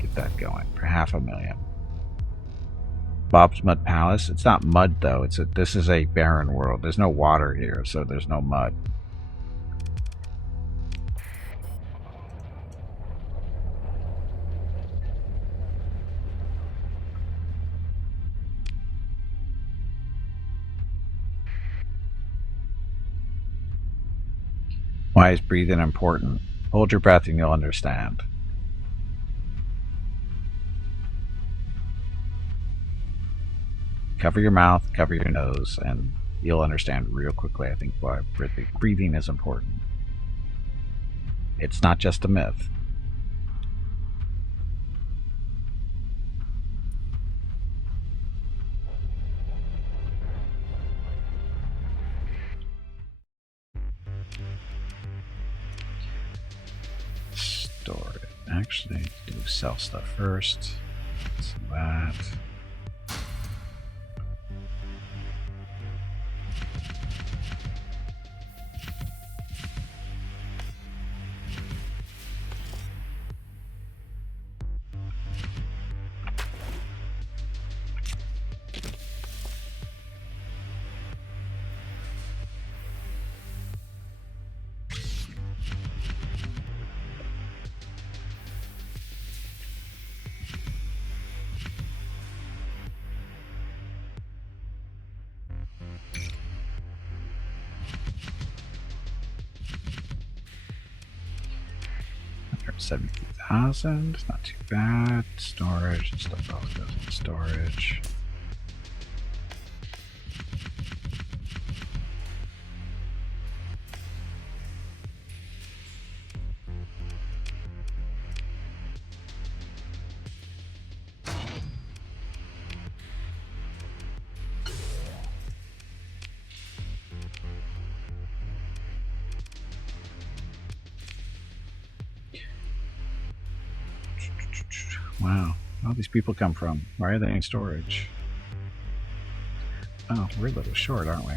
Get that going for $500,000. Bob's Mud Palace. It's not mud though. This is a barren world. There's no water here, so there's no mud. Why is breathing important? Hold your breath and you'll understand. Cover your mouth, cover your nose, and you'll understand real quickly, I think, why breathing is important. It's not just a myth. Store it. Actually, do sell stuff first. So that. $70,000, not too bad. Storage and stuff else goes in storage. Wow, where all these people come from? Why are they in storage? Oh, we're a little short, aren't we?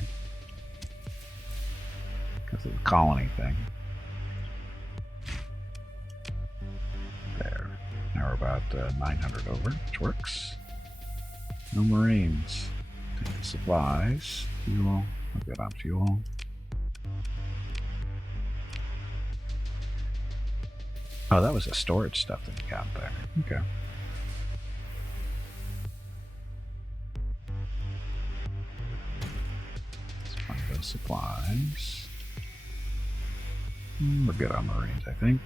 Because of the colony thing. There. Now we're about 900 over, which works. No Marines. Take the supplies. Fuel. We'll get on fuel. Oh, that was the storage stuff that we got there. Okay. Let's find those supplies. We're good on Marines, I think.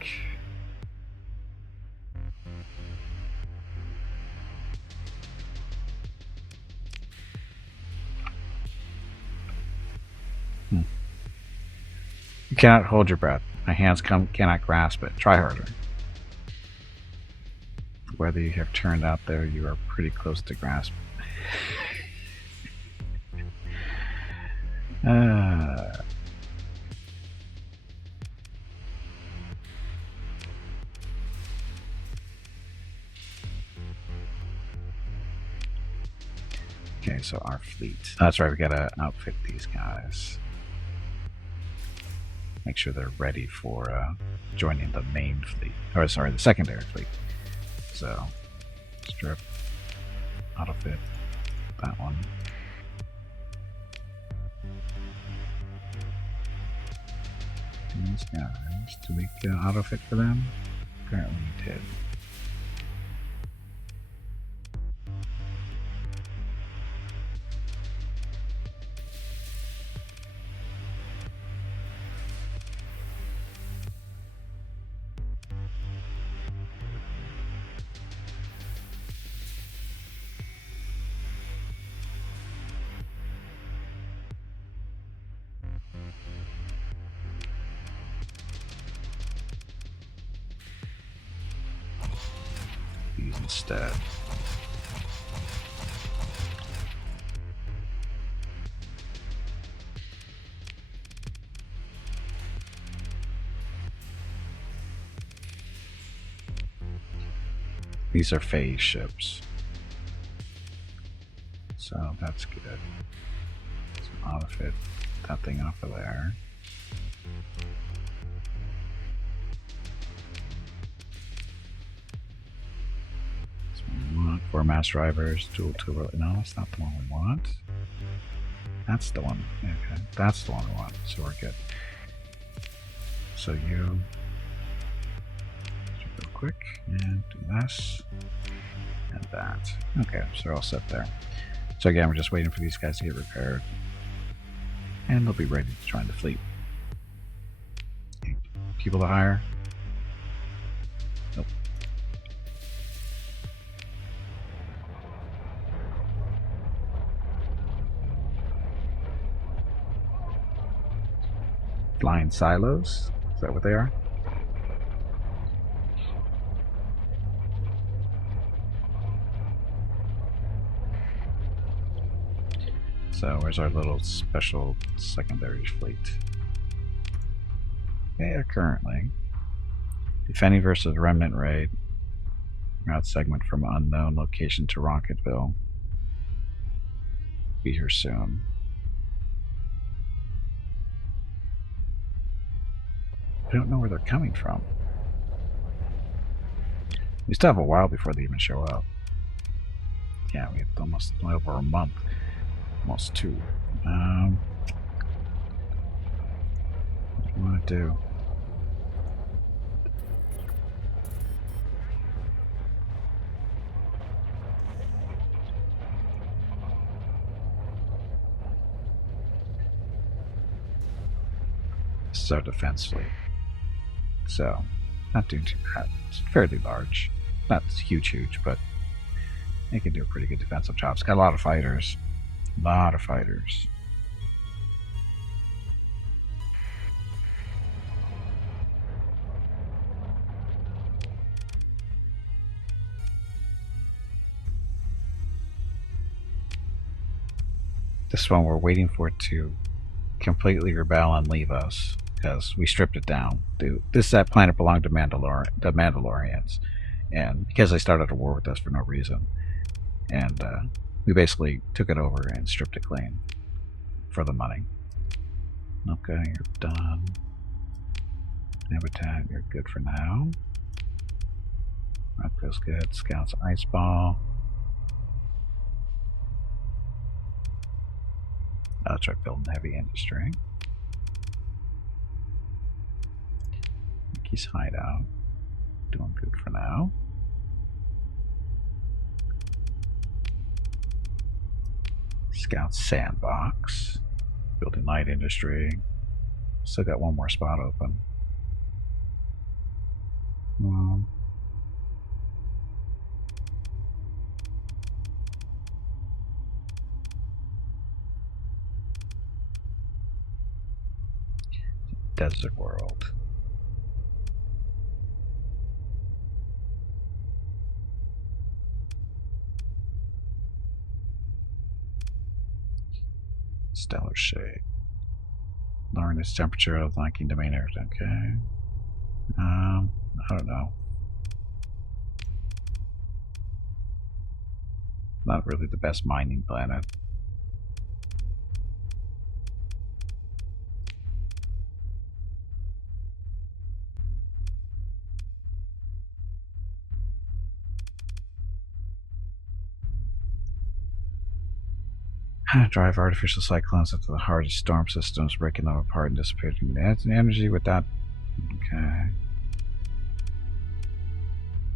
You cannot hold your breath. My hands cannot grasp it. Try harder. Whether you have turned out there, you are pretty close to grasp. Okay, so our fleet. That's right, we gotta outfit these guys. Make sure they're ready for joining the main fleet. Or sorry, the secondary fleet. So, strip, auto-fit, that one. These guys, do we get auto-fit for them? Apparently we did. These instead. These are phase ships. So that's good. So auto fit that thing off of there. That's what we want. 4 mass drivers, dual turbo. No, that's not the one we want. That's the one. Okay, that's the one we want. So we're good. So you real quick and do this and that. Okay, so they're all set there. So again, we're just waiting for these guys to get repaired, and they'll be ready to join the fleet. People to hire? Nope. Flying silos? Is that what they are? So where's our little special secondary fleet? They are currently defending versus remnant raid. Route segment from unknown location to Rocketville. Be here soon. I don't know where they're coming from. We still have a while before they even show up. Yeah, we have almost over a month. Almost 2. What do you want to do? This is our defense fleet. So, not doing too bad. It's fairly large. Not huge, but it can do a pretty good defensive job. It's got a lot of fighters. This one we're waiting for it to completely rebel and leave us because we stripped it down. That planet belonged to the Mandalorians, and because they started a war with us for no reason, and we basically took it over and stripped it clean for the money. Okay, you're done. Habitat, you're good for now. That goes good. Scouts, ice ball. I'll try building heavy industry. Mickey's hideout. Doing good for now. Scout sandbox. Building light industry. Still got one more spot open. Desert world. Stellar shade. Lowering its temperature, lacking demeanor. Okay. I don't know. Not really the best mining planet. Drive artificial cyclones into the hardest storm systems, breaking them apart and dissipating the energy with that. Okay.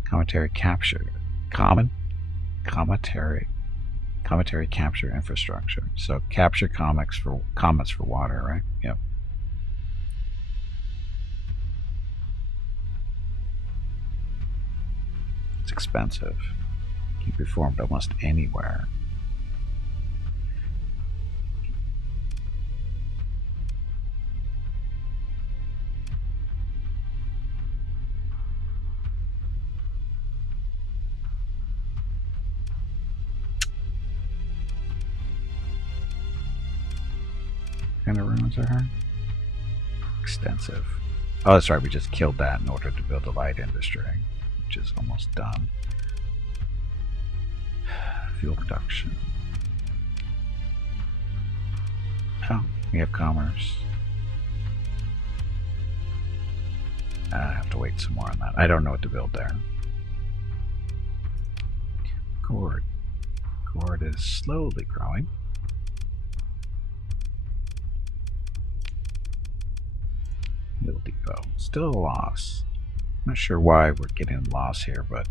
Commentary capture. Commentary capture infrastructure. So capture comments for water, right? Yep. It's expensive. Can be formed almost anywhere. What kind of ruins are her? Extensive. Oh, that's right. We just killed that in order to build a light industry, which is almost done. Fuel production. Oh, we have commerce. I have to wait some more on that. I don't know what to build there. Cord. Cord is slowly growing. Middle depot. Still a loss. I'm not sure why we're getting a loss here, but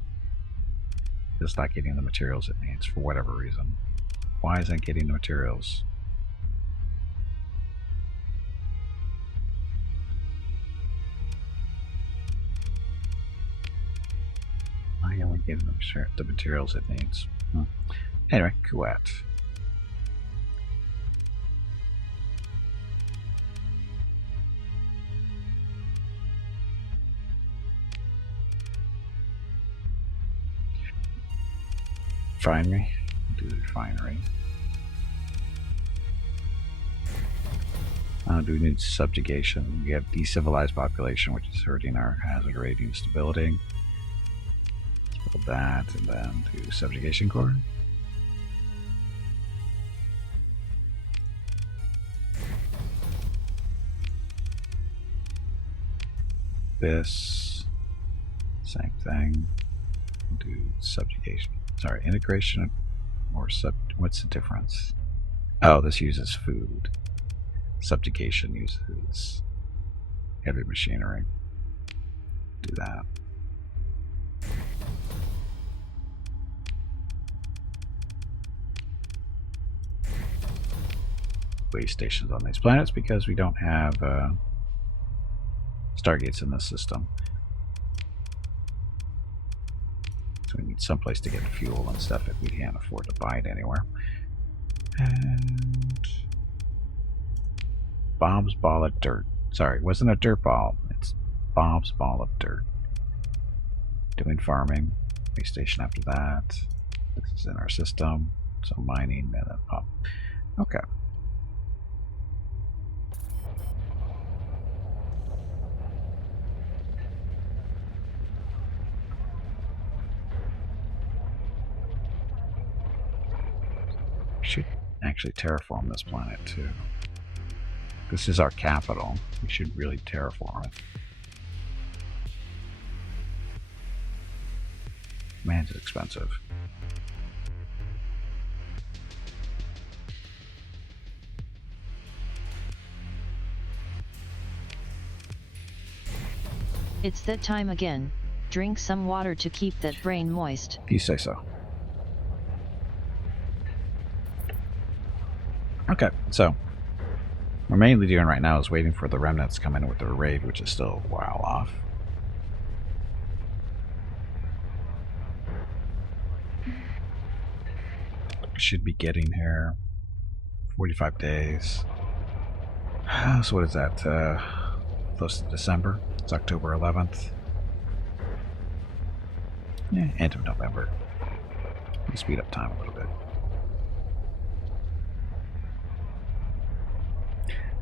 it's not getting the materials it needs for whatever reason. Why isn't it getting the materials? Why aren't we getting the materials it needs? Anyway, Kuwait. Refinery. Do the refinery. Do we need subjugation? We have decivilized population, which is hurting our hazard rating stability. Let's build that and then do subjugation core. This same thing. Do subjugation. Sorry, integration or what's the difference? Oh, this uses food. Subjugation uses heavy machinery. Do that. Way stations on these planets because we don't have stargates in this system. So we need someplace to get fuel and stuff if we can't afford to buy it anywhere. And Bob's ball of dirt. Sorry, it wasn't a dirt ball. It's Bob's ball of dirt. Doing farming. Base station after that. This is in our system. So mining and then up. Okay. Should actually terraform this planet too. This is our capital. We should really terraform it. Man, it's expensive. It's that time again. Drink some water to keep that brain moist. You say so. Okay, so what we're mainly doing right now is waiting for the remnants to come in with their raid, which is still a while off. We should be getting here 45 days. So what is that? Close to December. It's October 11th. Yeah, end of November. We'll speed up time a little bit.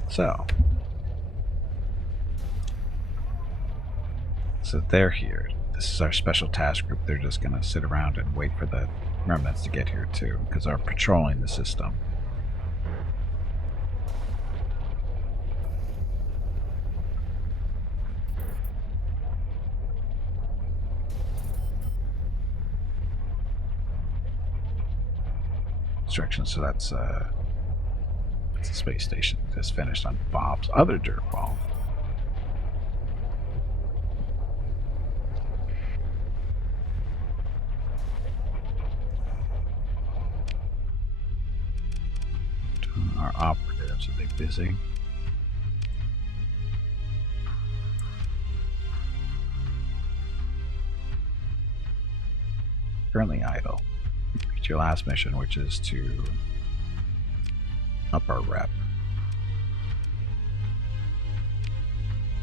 So they're here. This is our special task group. They're just going to sit around and wait for the remnants to get here too, because they're patrolling the system. Instructions. So that's a space station. Just finished on Bob's other dirt ball. Our operatives, are they busy? Currently idle. It's your last mission, which is to up our rep.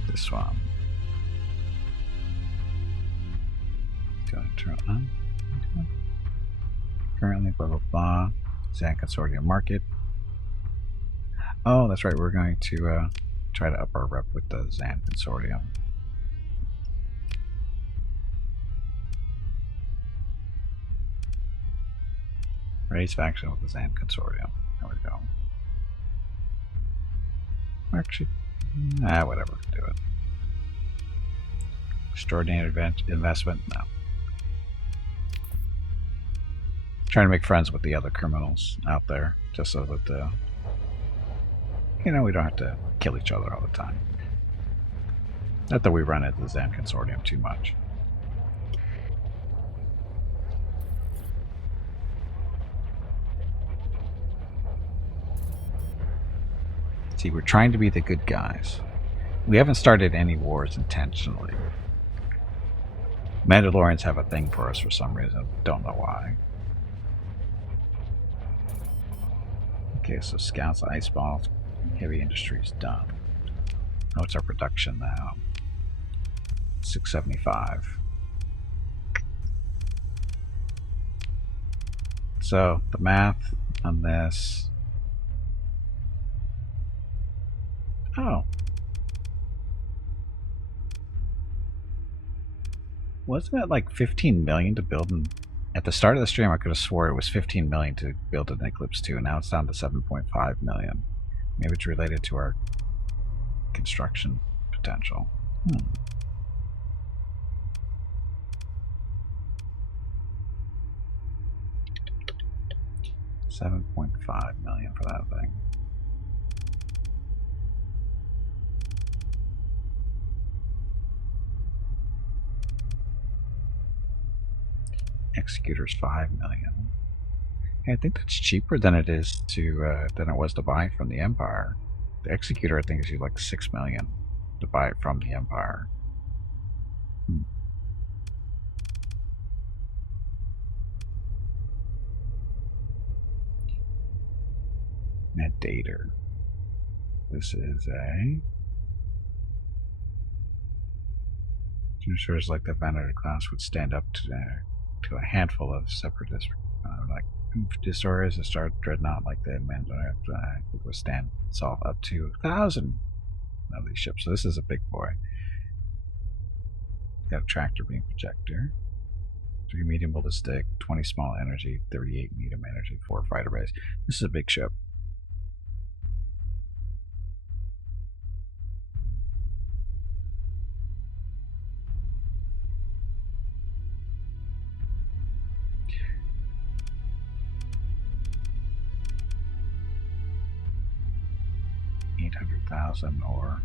This one. Going to turn on. Currently, blah blah blah. Zan Consortium Market. Oh, that's right. We're going to try to up our rep with the Zan Consortium. Raise faction with the Zan Consortium. There we go. Actually, whatever. Do it. Extraordinary investment? No. Trying to make friends with the other criminals out there, just so that, we don't have to kill each other all the time. Not that we run into the Zan Consortium too much. See, we're trying to be the good guys. We haven't started any wars intentionally. Mandalorians have a thing for us for some reason. Don't know why. Okay, so scouts, ice balls, heavy industries done. What's our production now? 675. So the math on this. Oh. Wasn't it like 15 million to build an... At the start of the stream, I could have swore it was 15 million to build an Eclipse 2, and now it's down to 7.5 million. Maybe it's related to our construction potential. 7.5 million for that thing. Executors 5 million. I think that's cheaper than it is to than it was to buy from the Empire. The Executor, I think, is like 6 million to buy it from the Empire. Meddater. This is a... ensures like the Venator class would stand up to a handful of separatist like destroyers and Star Dreadnought like the Mandalorian could withstand solve up to 1,000 of these ships. So this is a big boy. Got a tractor beam projector, 3 medium ballistic, 20 small energy, 38 medium energy, 4 fighter bays. This is a big ship. Or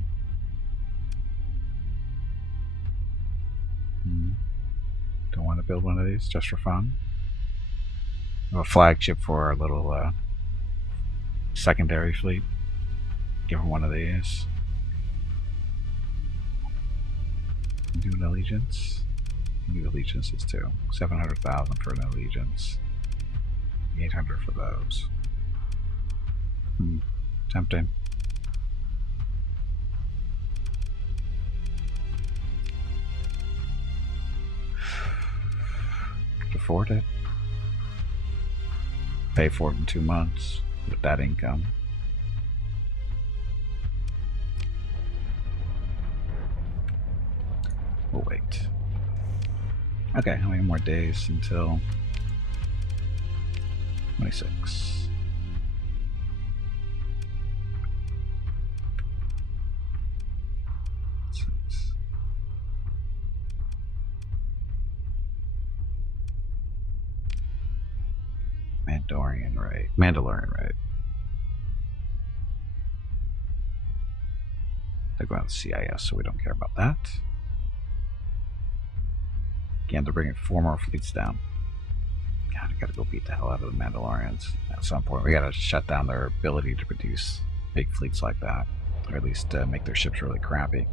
don't want to build one of these just for fun. A flagship for our little secondary fleet. Give them one of these. Do an allegiance. Do allegiances too. 700,000 for an allegiance. 800 for those. Tempting. Afford it. Pay for it in 2 months with that income. We'll wait. Okay, how many more days until 26? Mandalorian raid. They're going to CIS, so we don't care about that. Again, they're bringing 4 more fleets down. God, I gotta go beat the hell out of the Mandalorians at some point. We gotta shut down their ability to produce big fleets like that, or at least make their ships really crappy.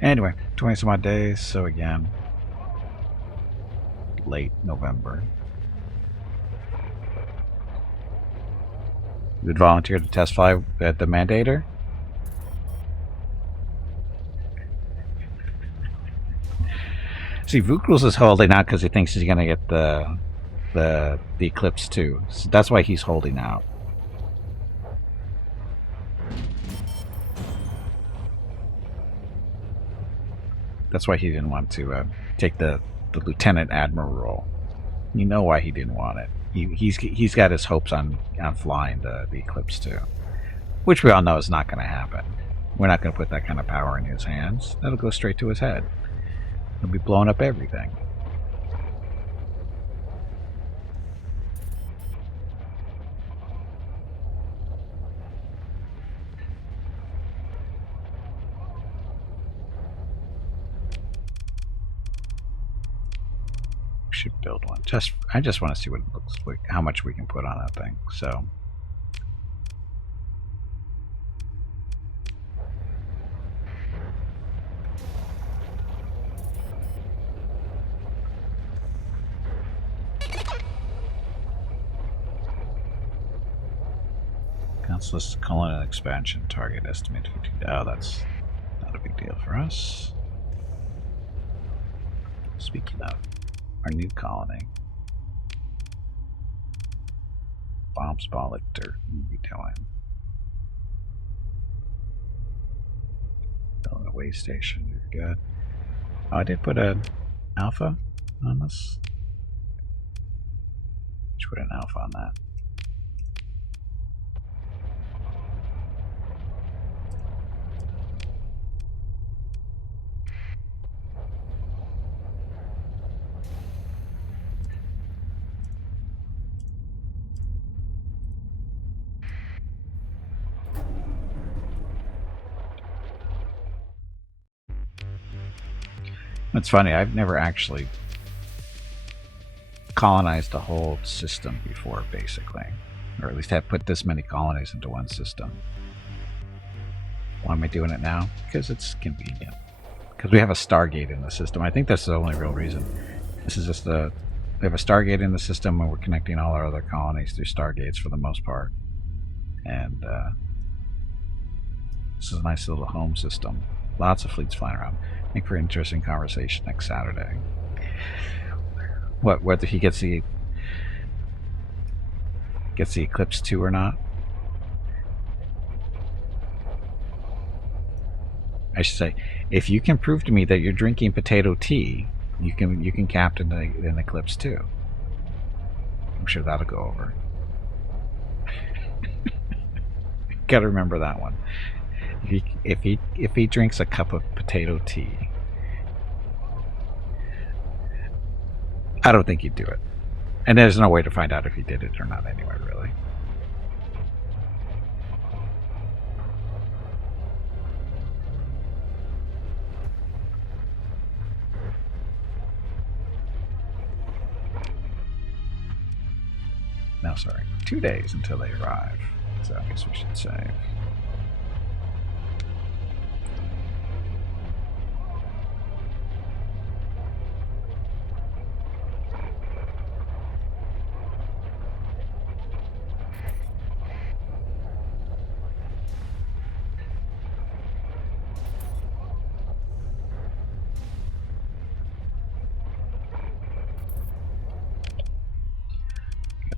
Anyway, 20 some odd days, so again, late November. You would volunteer to test fly at the Mandator? See, Vukruls is holding out because he thinks he's going to get the Eclipse too. So that's why he's holding out. That's why he didn't want to take the Lieutenant Admiral role. You know why he didn't want it. He's got his hopes on flying the Eclipse too, which we all know is not going to happen. We're not going to put that kind of power in his hands. That'll go straight to his head. He'll be blowing up everything. We should build one. I just want to see what it looks like, how much we can put on that thing. So. Let's call it an expansion target estimate 50. Oh, that's not a big deal for us. Speaking of our new colony, bombs ball like dirt. What are we doing? Building a way station. You're good. Oh, I did put an alpha on this. Should put an alpha on that. It's funny, I've never actually colonized a whole system before, basically. Or at least have put this many colonies into one system. Why am I doing it now? Because it's convenient. Because we have a Stargate in the system. I think that's the only real reason. This is just we have a Stargate in the system and we're connecting all our other colonies through Stargates for the most part. And this is a nice little home system. Lots of fleets flying around. I think for an interesting conversation next Saturday. Whether he gets the Eclipse 2 or not. I should say, if you can prove to me that you're drinking potato tea, you can captain an Eclipse 2. I'm sure that'll go over. Gotta remember that one. If he drinks a cup of potato tea, I don't think he'd do it. And there's no way to find out if he did it or not anyway, really. No, sorry. 2 days until they arrive. So I guess we should save.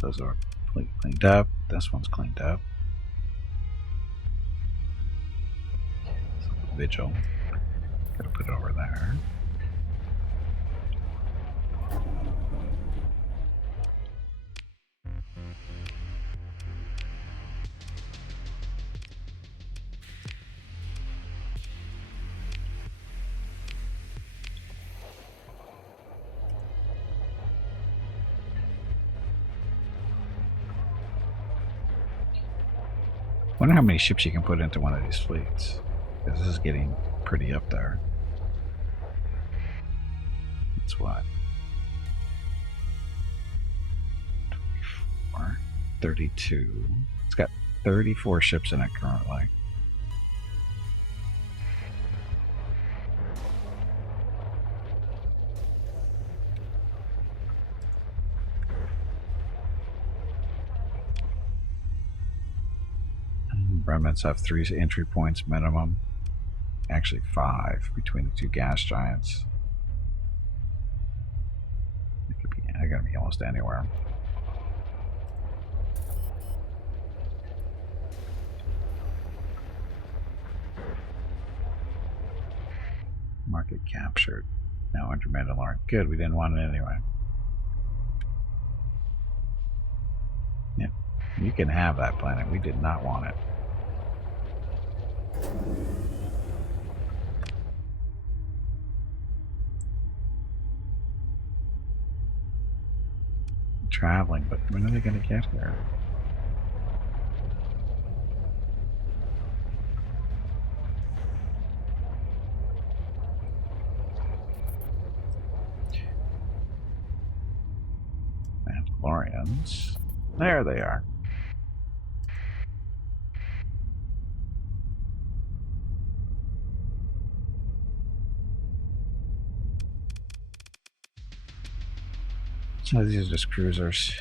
Those are cleaned up. This one's cleaned up. So Vigil. Gotta put it over there. I wonder how many ships you can put into one of these fleets. Because this is getting pretty up there. That's what. Or 32. It's got 34 ships in it currently. Remnants have 3 entry points minimum. Actually 5 between the 2 gas giants. They're going to be almost anywhere. Market captured. Now under Mandalorian. Good, we didn't want it anyway. Yeah, you can have that planet. We did not want it. Traveling, but when are they going to get here? Mandalorians. There they are. So these are just cruisers.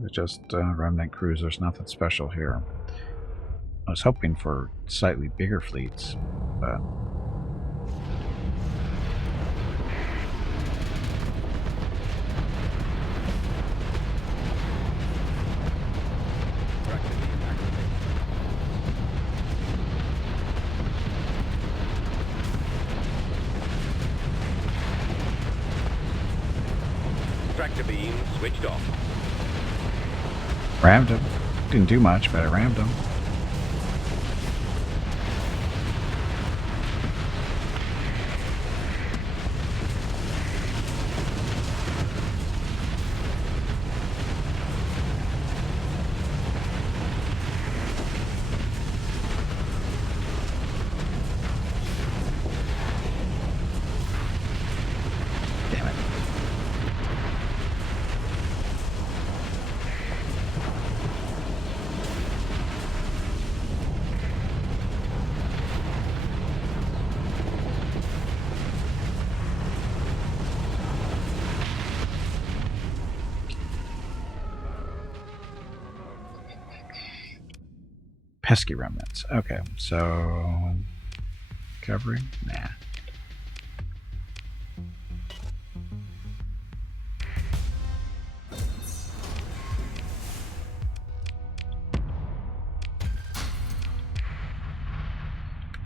They're just remnant cruisers, nothing special here. I was hoping for slightly bigger fleets, but Tractor beam switched off. rammed them. Didn't do much, but I rammed them. Damn it. Pesky remnants. Okay, so covering? Nah.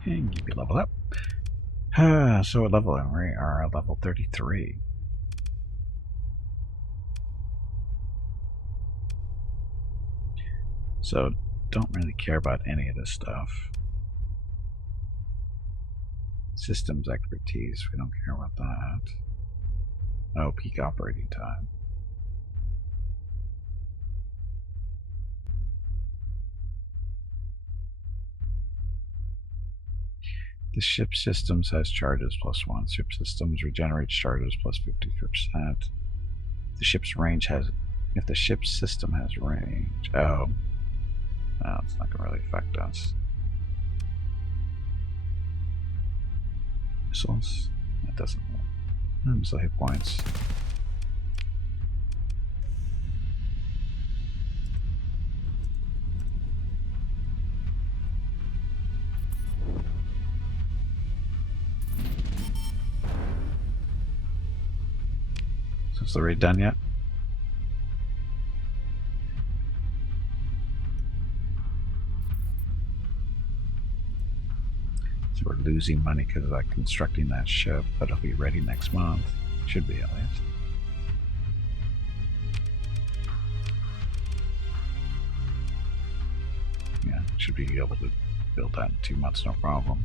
And give me level up. So what level am we? Are at level 33. So don't really care about any of this stuff. Systems expertise, we don't care about that. Oh, peak operating time. The ship systems has charges +1. Ship systems regenerates charges +50%. The ship's range has, if the ship's system has range, oh, no, it's not going to really affect us. Missiles, that doesn't. Missile hit points. So is the raid done yet? So we're losing money because of like constructing that ship, but it'll be ready next month. Should be at least. Yeah, should be able to build that in 2 months, no problem.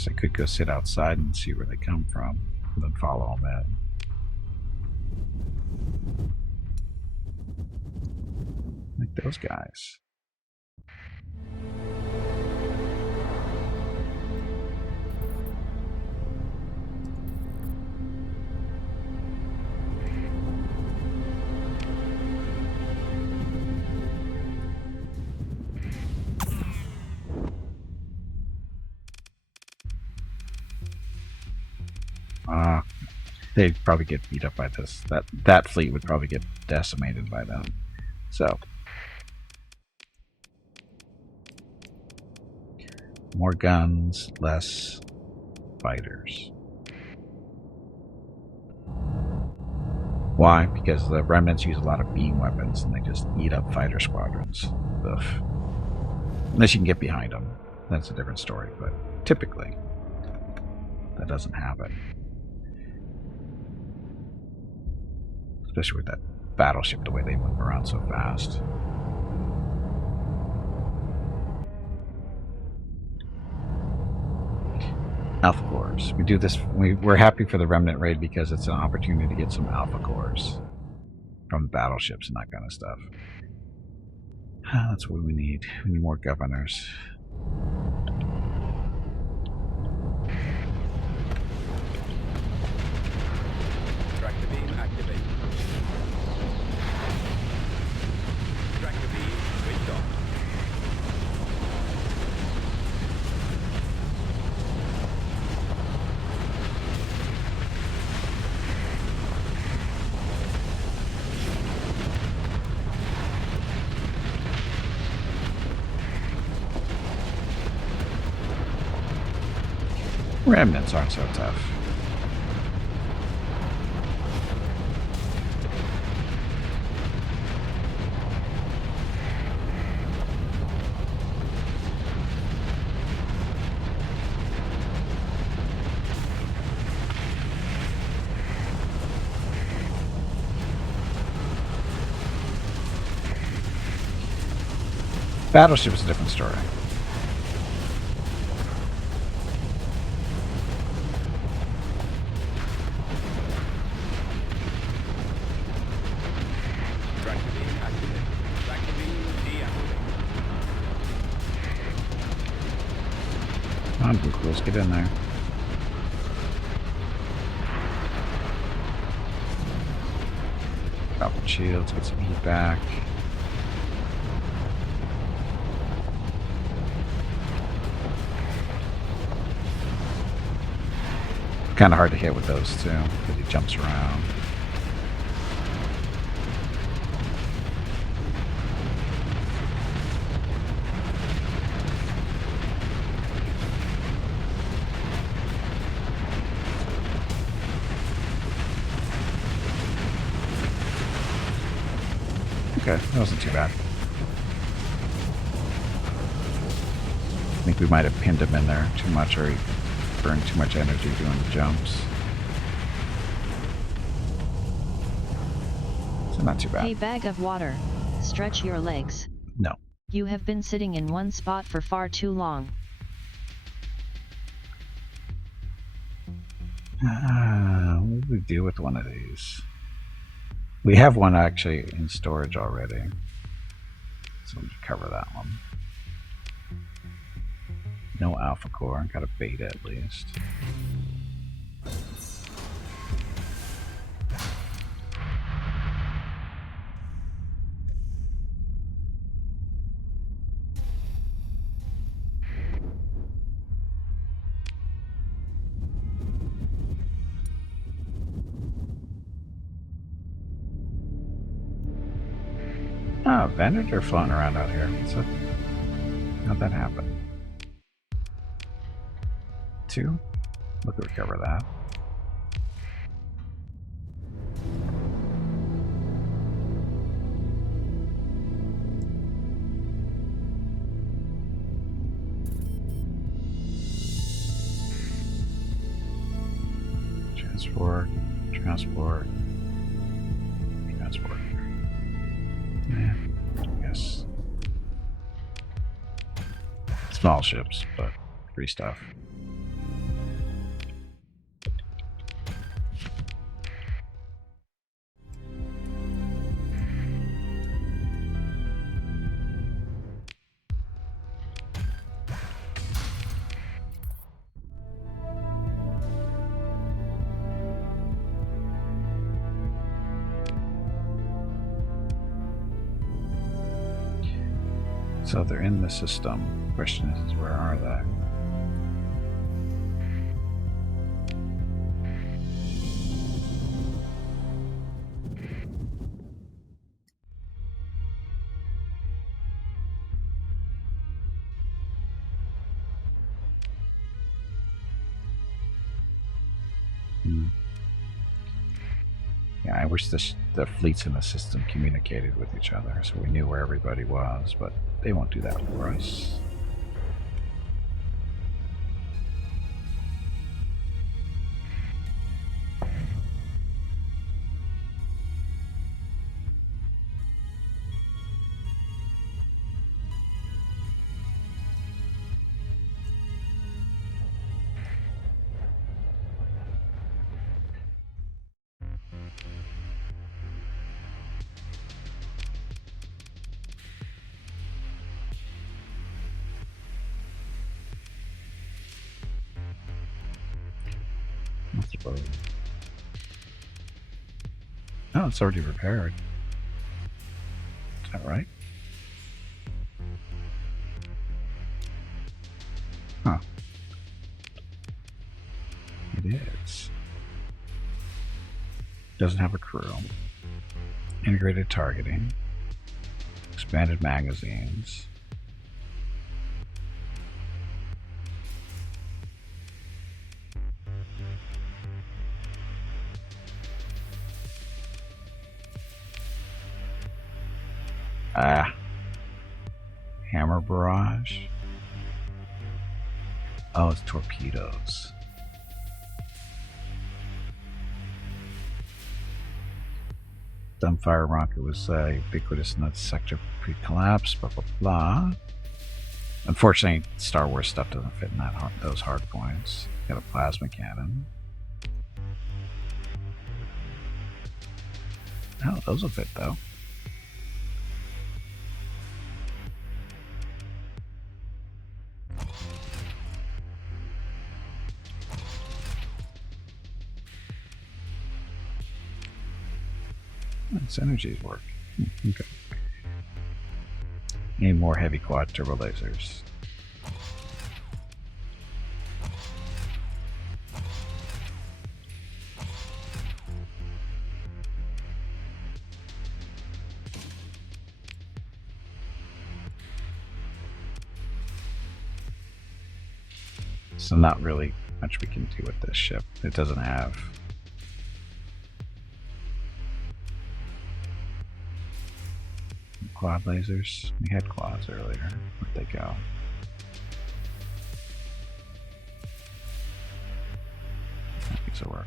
guess I could go sit outside and see where they come from, and then follow them in. Like those guys. They'd probably get beat up by this. That fleet would probably get decimated by them. So, more guns, less fighters. Why? Because the remnants use a lot of beam weapons and they just eat up fighter squadrons. Ugh. Unless you can get behind them. That's a different story, but typically that doesn't happen. Especially with that battleship, the way they move around so fast. Alpha cores. We do this. We're happy for the remnant raid because it's an opportunity to get some alpha cores from battleships and that kind of stuff. That's what we need. We need more governors. Tractor beam activated. Tractor beam switched off. Remnants aren't so tough. Battleship is a different story. Tractor beam activated. Tractor beam deactivated. Come on, Buchlos, get in there. Drop the shields, get some heat back. Kind of hard to hit with those too, because he jumps around. Okay, that wasn't too bad. I think we might have pinned him in there too much, or he burned too much energy doing the jumps. So not too bad. Hey, bag of water, stretch your legs. No. You have been sitting in one spot for far too long. What do we do with one of these? We have one actually in storage already. So we'll cover that one. No alpha core, got a beta at least. Oh, Venator floating around out here. How'd that happen? 2? Look, recover that. Transport, transport, transport. Yeah, I guess. Small ships, but free stuff. So they're in the system. Question is, where are they? Yeah, I wish the fleets in the system communicated with each other so we knew where everybody was, but they won't do that for us. Oh, it's already repaired. Is that right? Huh. It is. Doesn't have a crew. Integrated targeting. Expanded magazines. Hammer barrage. Oh, it's torpedoes. Dumbfire rocket was ubiquitous in the sector pre-collapse, blah blah blah. Unfortunately, Star Wars stuff doesn't fit in those hard points. Got a plasma cannon. Oh, those will fit though. Synergies work. Okay. Need more heavy quad turbo lasers. So not really much we can do with this ship. It doesn't have quad lasers. We had quads earlier. Where'd they go? These will work.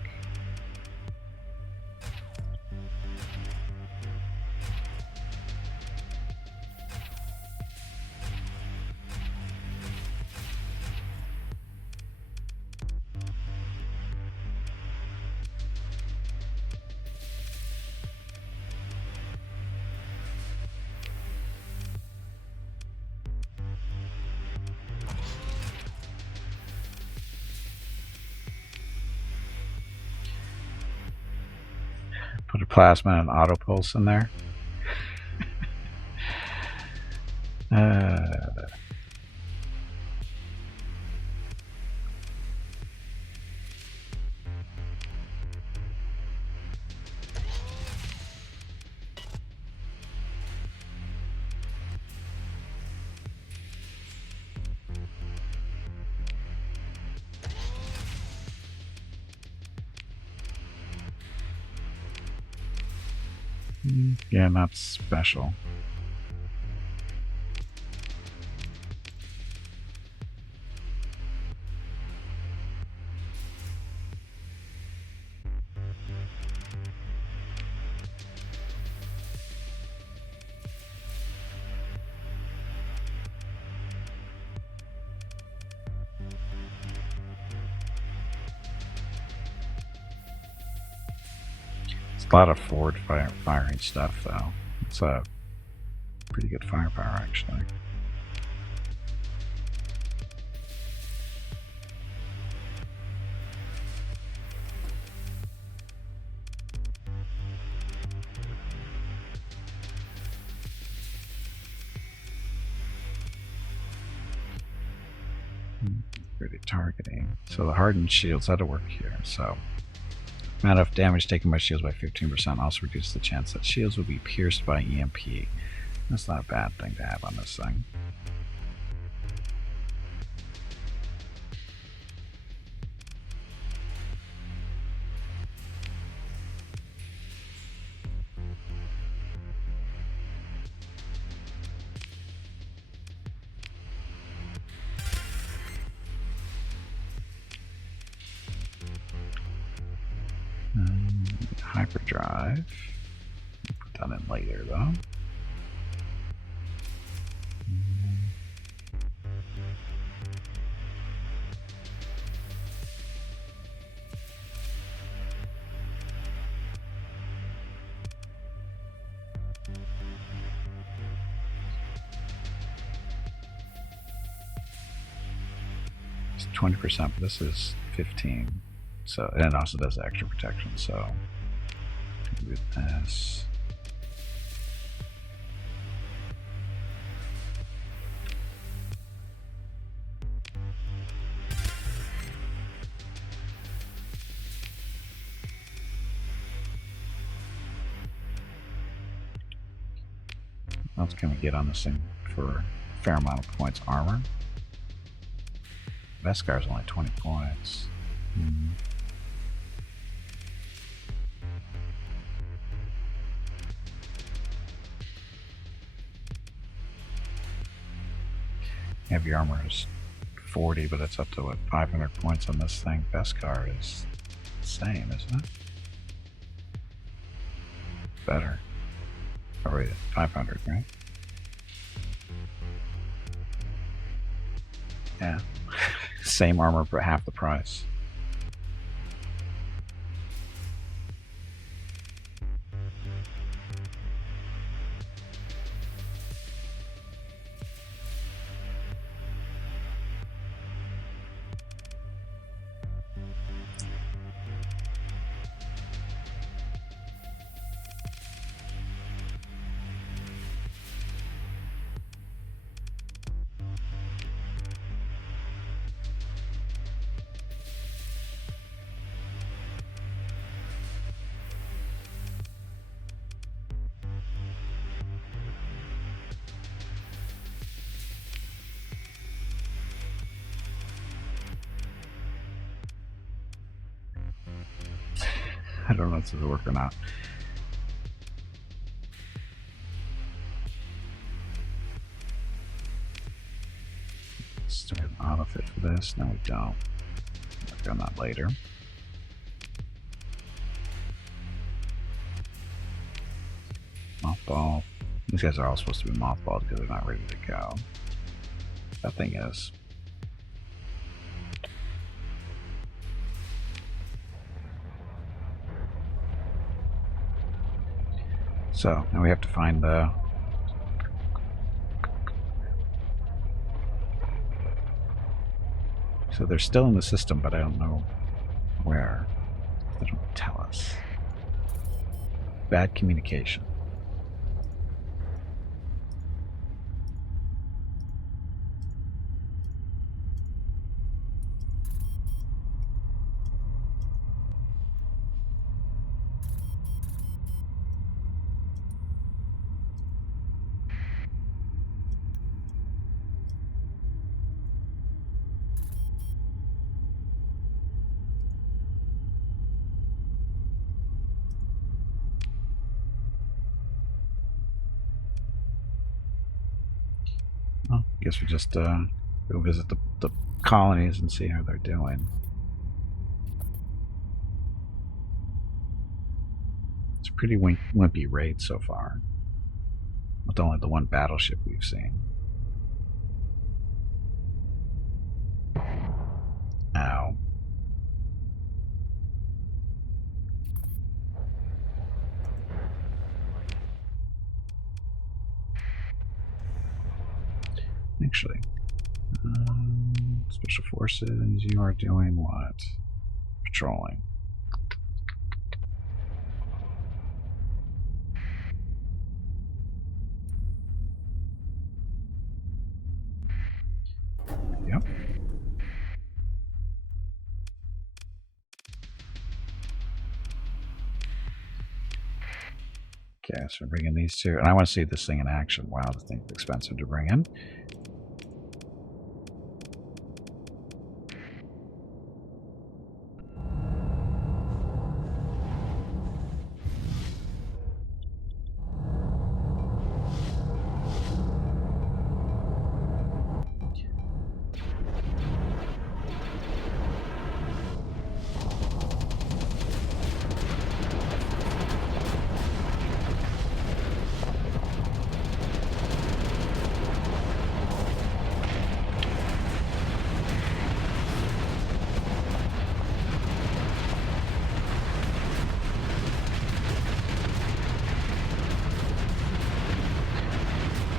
Put a plasma and an auto pulse in there. Yeah, not special. It's a lot of forward firing stuff, though. It's a pretty good firepower, actually. Upgraded targeting. So the hardened shields had to work here. So amount of damage taken by shields by 15% also reduces the chance that shields will be pierced by EMP. That's not a bad thing to have on this thing. Hyperdrive. Put that in later though. It's 20%, but this is 15. So, and it also does extra protection, so with this. What else can we get on this thing for a fair amount of points? Armor. Vescar's only 20 points. Heavy armor is 40, but it's up to what, 500 points on this thing. Vescar is the same, isn't it? Better. Oh, wait, 500, right? Yeah. Same armor for half the price. I don't know if this will work or not. Let's do an auto fit for this. No, we don't. Work on that later. Mothball. These guys are all supposed to be mothballed because they're not ready to go. That thing is. So now we have to find the so they're still in the system, but I don't know where. They don't tell us. Bad communication. Well, I guess we just go visit the colonies and see how they're doing. It's a pretty wimpy raid so far, with only the one battleship we've seen. Ow. Actually, Special Forces, you are doing what? Patrolling. Yep. Okay, so we're bringing these two. And I want to see this thing in action. Wow, this thing's expensive to bring in.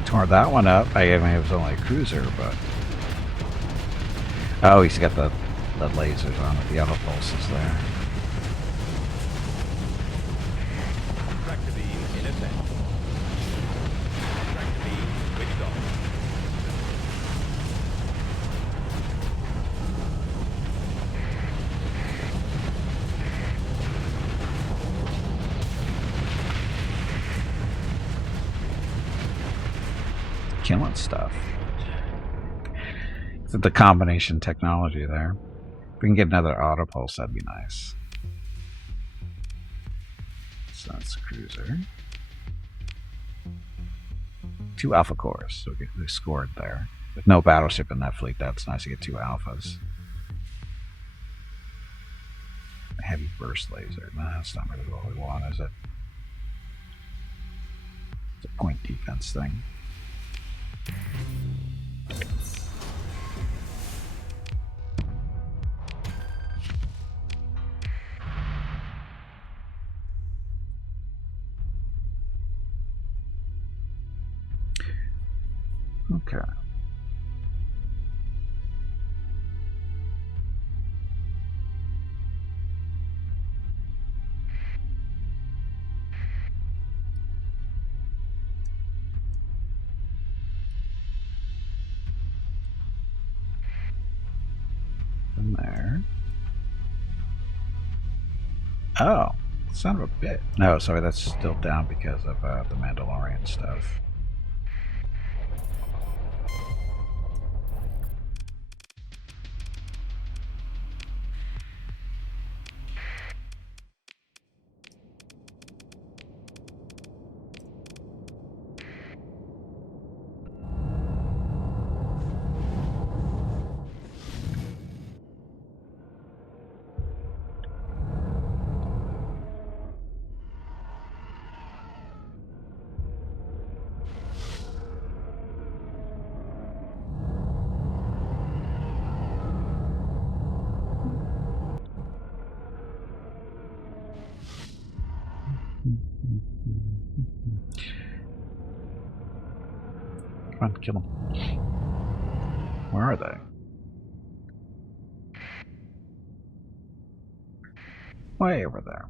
Tore that one up. I mean, it was only a cruiser, but... Oh, he's got the lasers on it, the auto pulses there. Tractor beam in effect. Tractor beam switched on. Killing stuff. The combination technology there. If we can get another auto pulse, that'd be nice. So that's cruiser. 2 alpha cores, so we scored there. With no battleship in that fleet, that's nice to get 2 alphas. Heavy burst laser. No, that's not really what we want, is it? It's a point defense thing. Okay. In there. Oh, son of a bit. No, sorry, that's still down because of the Mandalorian stuff. Come on, kill them. Where are they? Way over there.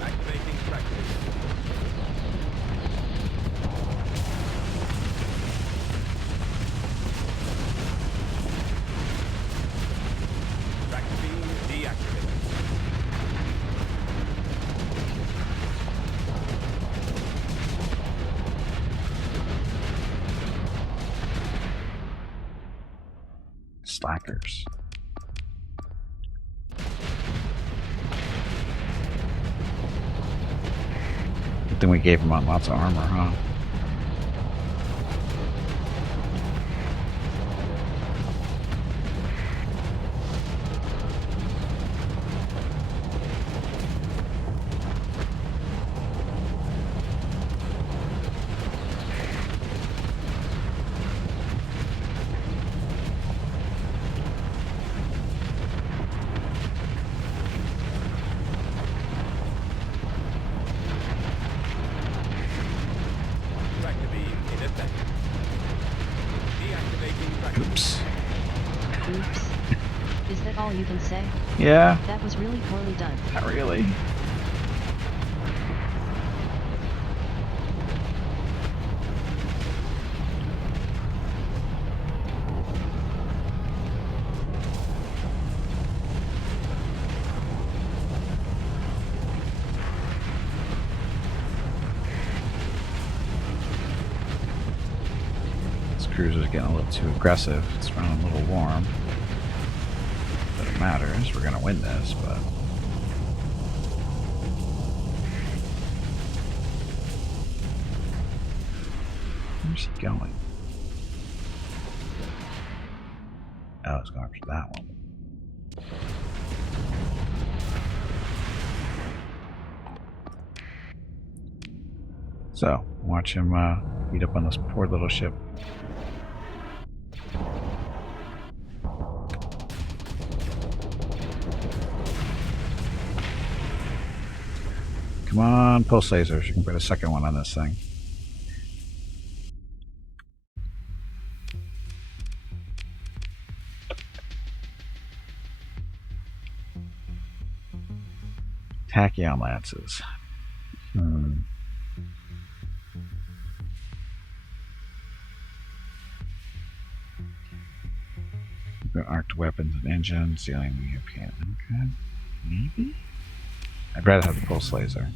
Activating tractor beam. Tractor beam deactivated. Slackers. Good thing we gave him lots of armor, huh? all you can say? Yeah, That was really poorly done. not really. Cruiser's getting a little too aggressive. It's running a little warm. But it matters. We're gonna win this, but where's he going? Oh, he's going for that one. So, watch him beat up on this poor little ship. Come on, pulse lasers. You can put a second one on this thing. Tachyon lances. Arced weapons and engines, dealing with European. Okay. Maybe? I'd rather have the pulse laser.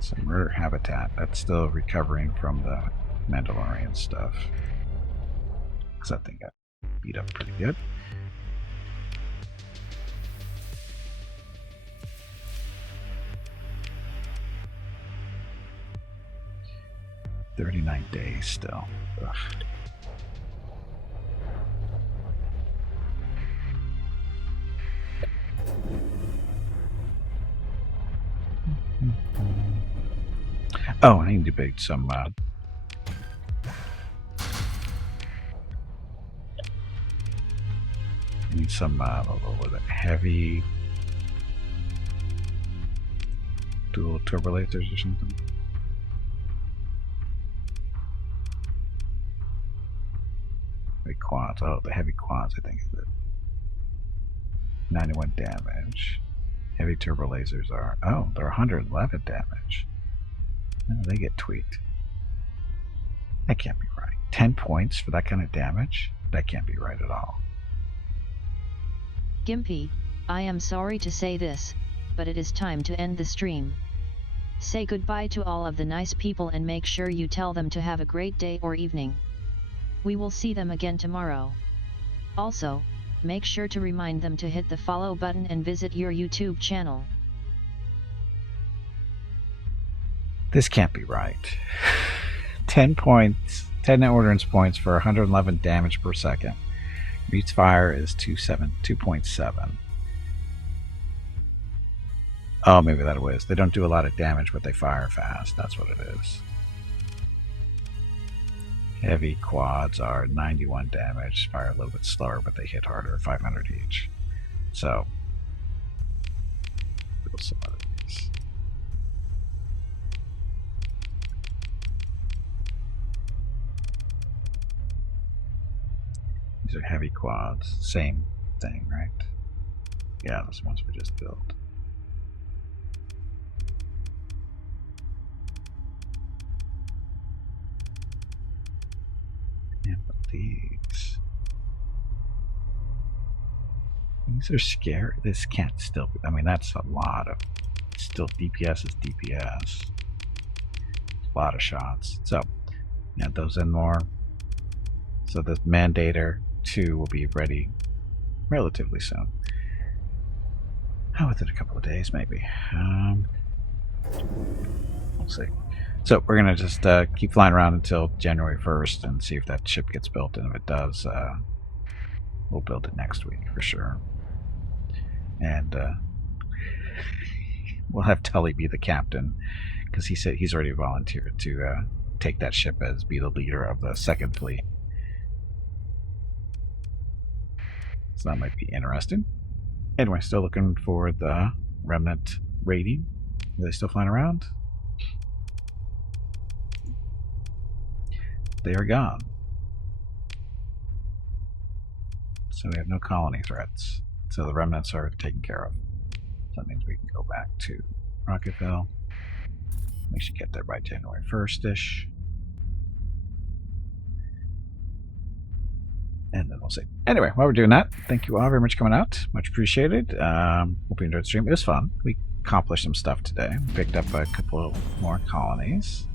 Some murder habitat. That's still recovering from the Mandalorian stuff. Because that thing got beat up pretty good. $39 days still. Ugh. Oh, I need to build some I need some what was it? Heavy dual turbulators or something. Heavy quads. Oh, the heavy quads, I think is it. 91 damage. Heavy turbo lasers are, oh, they're 111 damage. Oh, they get tweaked. That can't be right. 10 points for that kind of damage? That can't be right at all. Gimpy, I am sorry to say this, but it is time to end the stream. Say goodbye to all of the nice people and make sure you tell them to have a great day or evening. We will see them again tomorrow. Also, make sure to remind them to hit the follow button and visit your YouTube channel. This can't be right. 10 points, 10 ordnance points for 111 damage per second. Meets fire is 2.7. Oh, maybe that was. They don't do a lot of damage, but they fire fast. That's what it is. Heavy quads are 91 damage, fire a little bit slower, but they hit harder, 500 each. So, build some of these. These are heavy quads. Same thing, right? Yeah, those ones we just built. Yeah, but these are scary. This can't still be, I mean, that's a lot of, still DPS is DPS. A lot of shots. So, add those in more. So the Mandator 2 will be ready relatively soon. Oh, within a couple of days, maybe. We'll see. So we're gonna just keep flying around until January 1st and see if that ship gets built. And if it does, we'll build it next week for sure. And we'll have Tully be the captain because he said he's already volunteered to take that ship as be the leader of the second fleet. So that might be interesting. Anyway, still looking for the Remnant rating. Are they still flying around? they are gone. So we have no colony threats. So the remnants are taken care of. So that means we can go back to Rocketville. We should get there by January 1st-ish. And then we'll see. Anyway, while we're doing that, thank you all very much for coming out. Much appreciated. Hope you enjoyed the stream. It was fun. We accomplished some stuff today. We picked up a couple more colonies.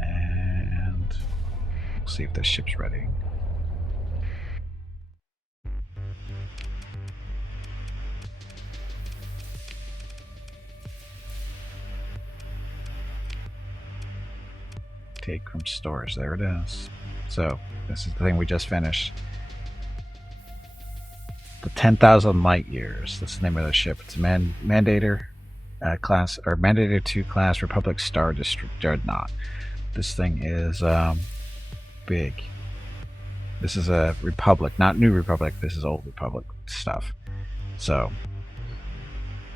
And we'll see if this ship's ready. Take from storage. There it is. So, this is the thing we just finished. The 10,000 light years. That's the name of the ship. It's a Mandator class, or Mandator 2 class Republic Star Dreadnought. This thing is big. This is a Republic, not New Republic. This is Old Republic stuff. So,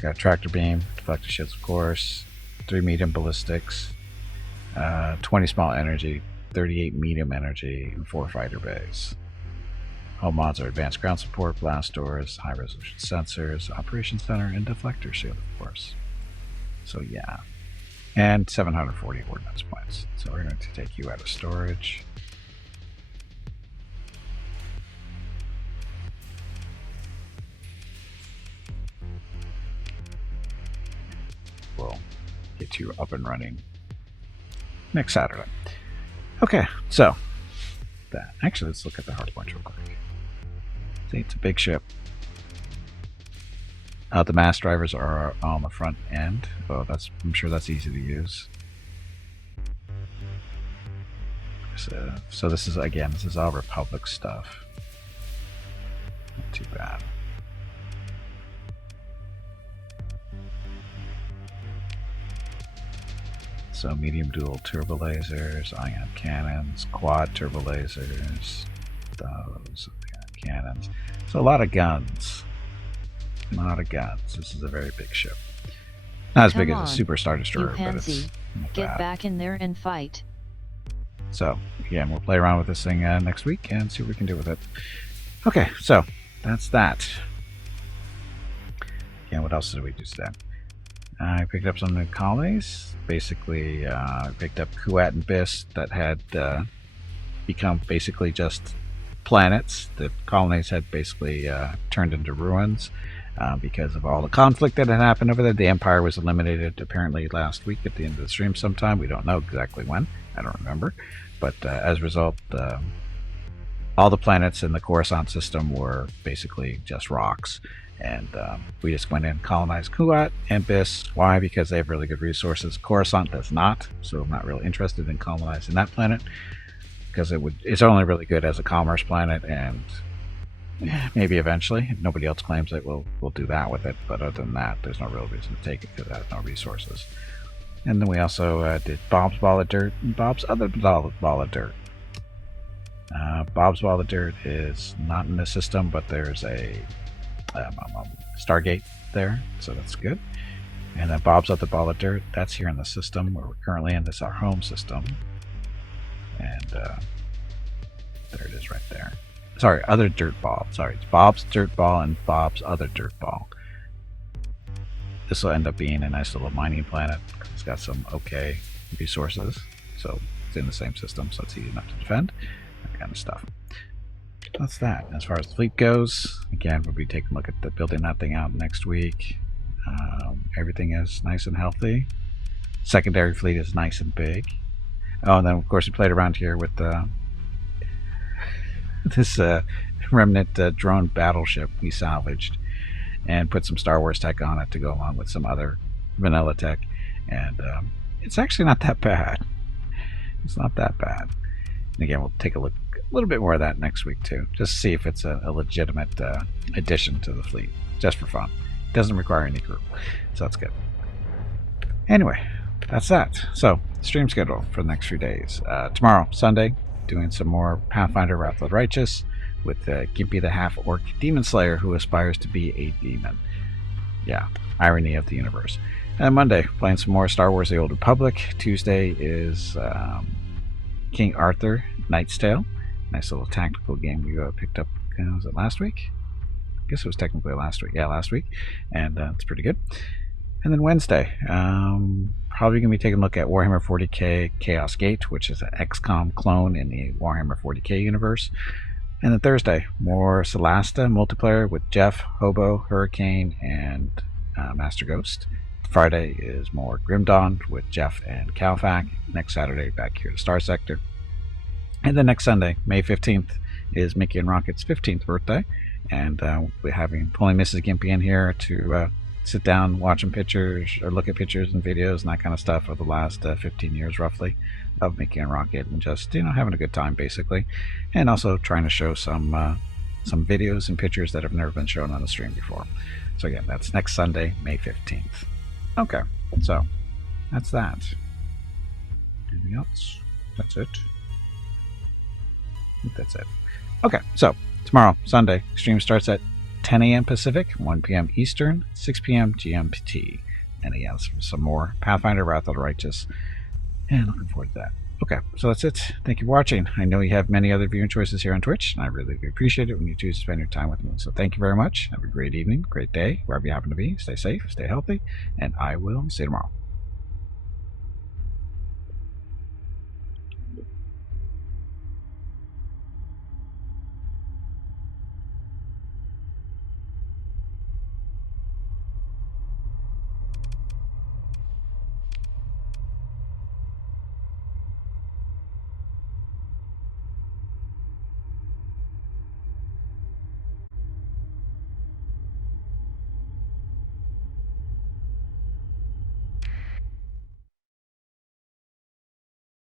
got a tractor beam, deflector shields, of course, 3 medium ballistics, 20 small energy, 38 medium energy, and 4 fighter bays. All mods are advanced ground support, blast doors, high resolution sensors, operations center, and deflector shield, of course. So yeah. And 740 ordnance points. So we're going to take you out of storage. We'll get you up and running next Saturday. Okay, so that actually, let's look at the hard points real quick. See, it's a big ship. The mass drivers are on the front end. Oh, I'm sure that's easy to use. So this is, again, this is all Republic stuff. Not too bad. So medium dual turbo lasers, ion cannons, quad turbo lasers, those cannons. So a lot of guns. A lot of guns. This is a very big ship. Not as big as a Super Star Destroyer, but it's not get bad. back in there and fight. So again, we'll play around with this thing next week and see what we can do with it. Okay, so that's that. Again, what else did we do today? I picked up some new colonies. Basically, I picked up Kuat and Biss that had become basically just planets. The colonies had basically turned into ruins because of all the conflict that had happened over there. The Empire was eliminated apparently last week at the end of the stream sometime. We don't know exactly when. I don't remember. But as a result, all the planets in the Coruscant system were basically just rocks. And we just went in and colonized Kuat and Biss. Why? Because they have really good resources. Coruscant does not, so I'm not really interested in colonizing that planet because it's only really good as a commerce planet, and maybe eventually. Nobody else claims that we'll do that with it, but other than that, there's no real reason to take it because it has no resources. And then we also did Bob's Ball of Dirt and Bob's other ball of dirt. Bob's Ball of Dirt is not in the system, but there's a Stargate there, so that's good. And then Bob's other ball of dirt, that's here in the system where we're currently in. This is our home system, and there it is right there. Sorry, other dirt ball. Sorry, it's Bob's dirt ball and Bob's other dirt ball. This will end up being a nice little mining planet. It's got some okay resources, so it's in the same system, so it's easy enough to defend. That kind of stuff. That's that. As far as the fleet goes, again, we'll be taking a look at building that thing out next week. Everything is nice and healthy. Secondary fleet is nice and big. Oh, and then of course we played around here with this remnant drone battleship we salvaged and put some Star Wars tech on it to go along with some other vanilla tech, and it's actually not that bad. It's not that bad. And again, we'll take a look. A little bit more of that next week too, just to see if it's a legitimate addition to the fleet, just for fun. It doesn't require any crew, so that's good. Anyway, that's that. So, stream schedule for the next few days. Tomorrow, Sunday, doing some more Pathfinder Wrath of the Righteous with Gimpy the Half-Orc Demon Slayer who aspires to be a demon. Yeah, irony of the universe. And Monday, playing some more Star Wars The Old Republic. Tuesday is King Arthur Knight's Tale. Nice little tactical game we picked up. Was it last week? I guess it was technically last week. Yeah, last week. And it's pretty good. And then Wednesday, probably going to be taking a look at Warhammer 40k Chaos Gate, which is an XCOM clone in the Warhammer 40k universe. And then Thursday, more Solasta multiplayer with Jeff, Hobo, Hurricane, and Master Ghost. Friday is more Grim Dawn with Jeff and Calfac. Next Saturday, back here to Starsector. And then next Sunday, May 15th, is Mickey and Rocket's 15th birthday. And we're pulling Mrs. Gimpy in here to sit down, watching pictures, or look at pictures and videos and that kind of stuff of the last 15 years, roughly, of Mickey and Rocket, and just, having a good time, basically. And also trying to show some videos and pictures that have never been shown on the stream before. So again, that's next Sunday, May 15th. Okay, so that's that. Anything else? That's it. I think that's it. Okay, so tomorrow, Sunday, stream starts at 10 a.m. Pacific, 1 p.m. Eastern, 6 p.m. GMT. And again, some more Pathfinder, Wrath of the Righteous. And looking forward to that. Okay, so that's it. Thank you for watching. I know you have many other viewing choices here on Twitch, and I really appreciate it when you choose to spend your time with me. So thank you very much. Have a great evening, great day, wherever you happen to be. Stay safe, stay healthy, and I will see you tomorrow.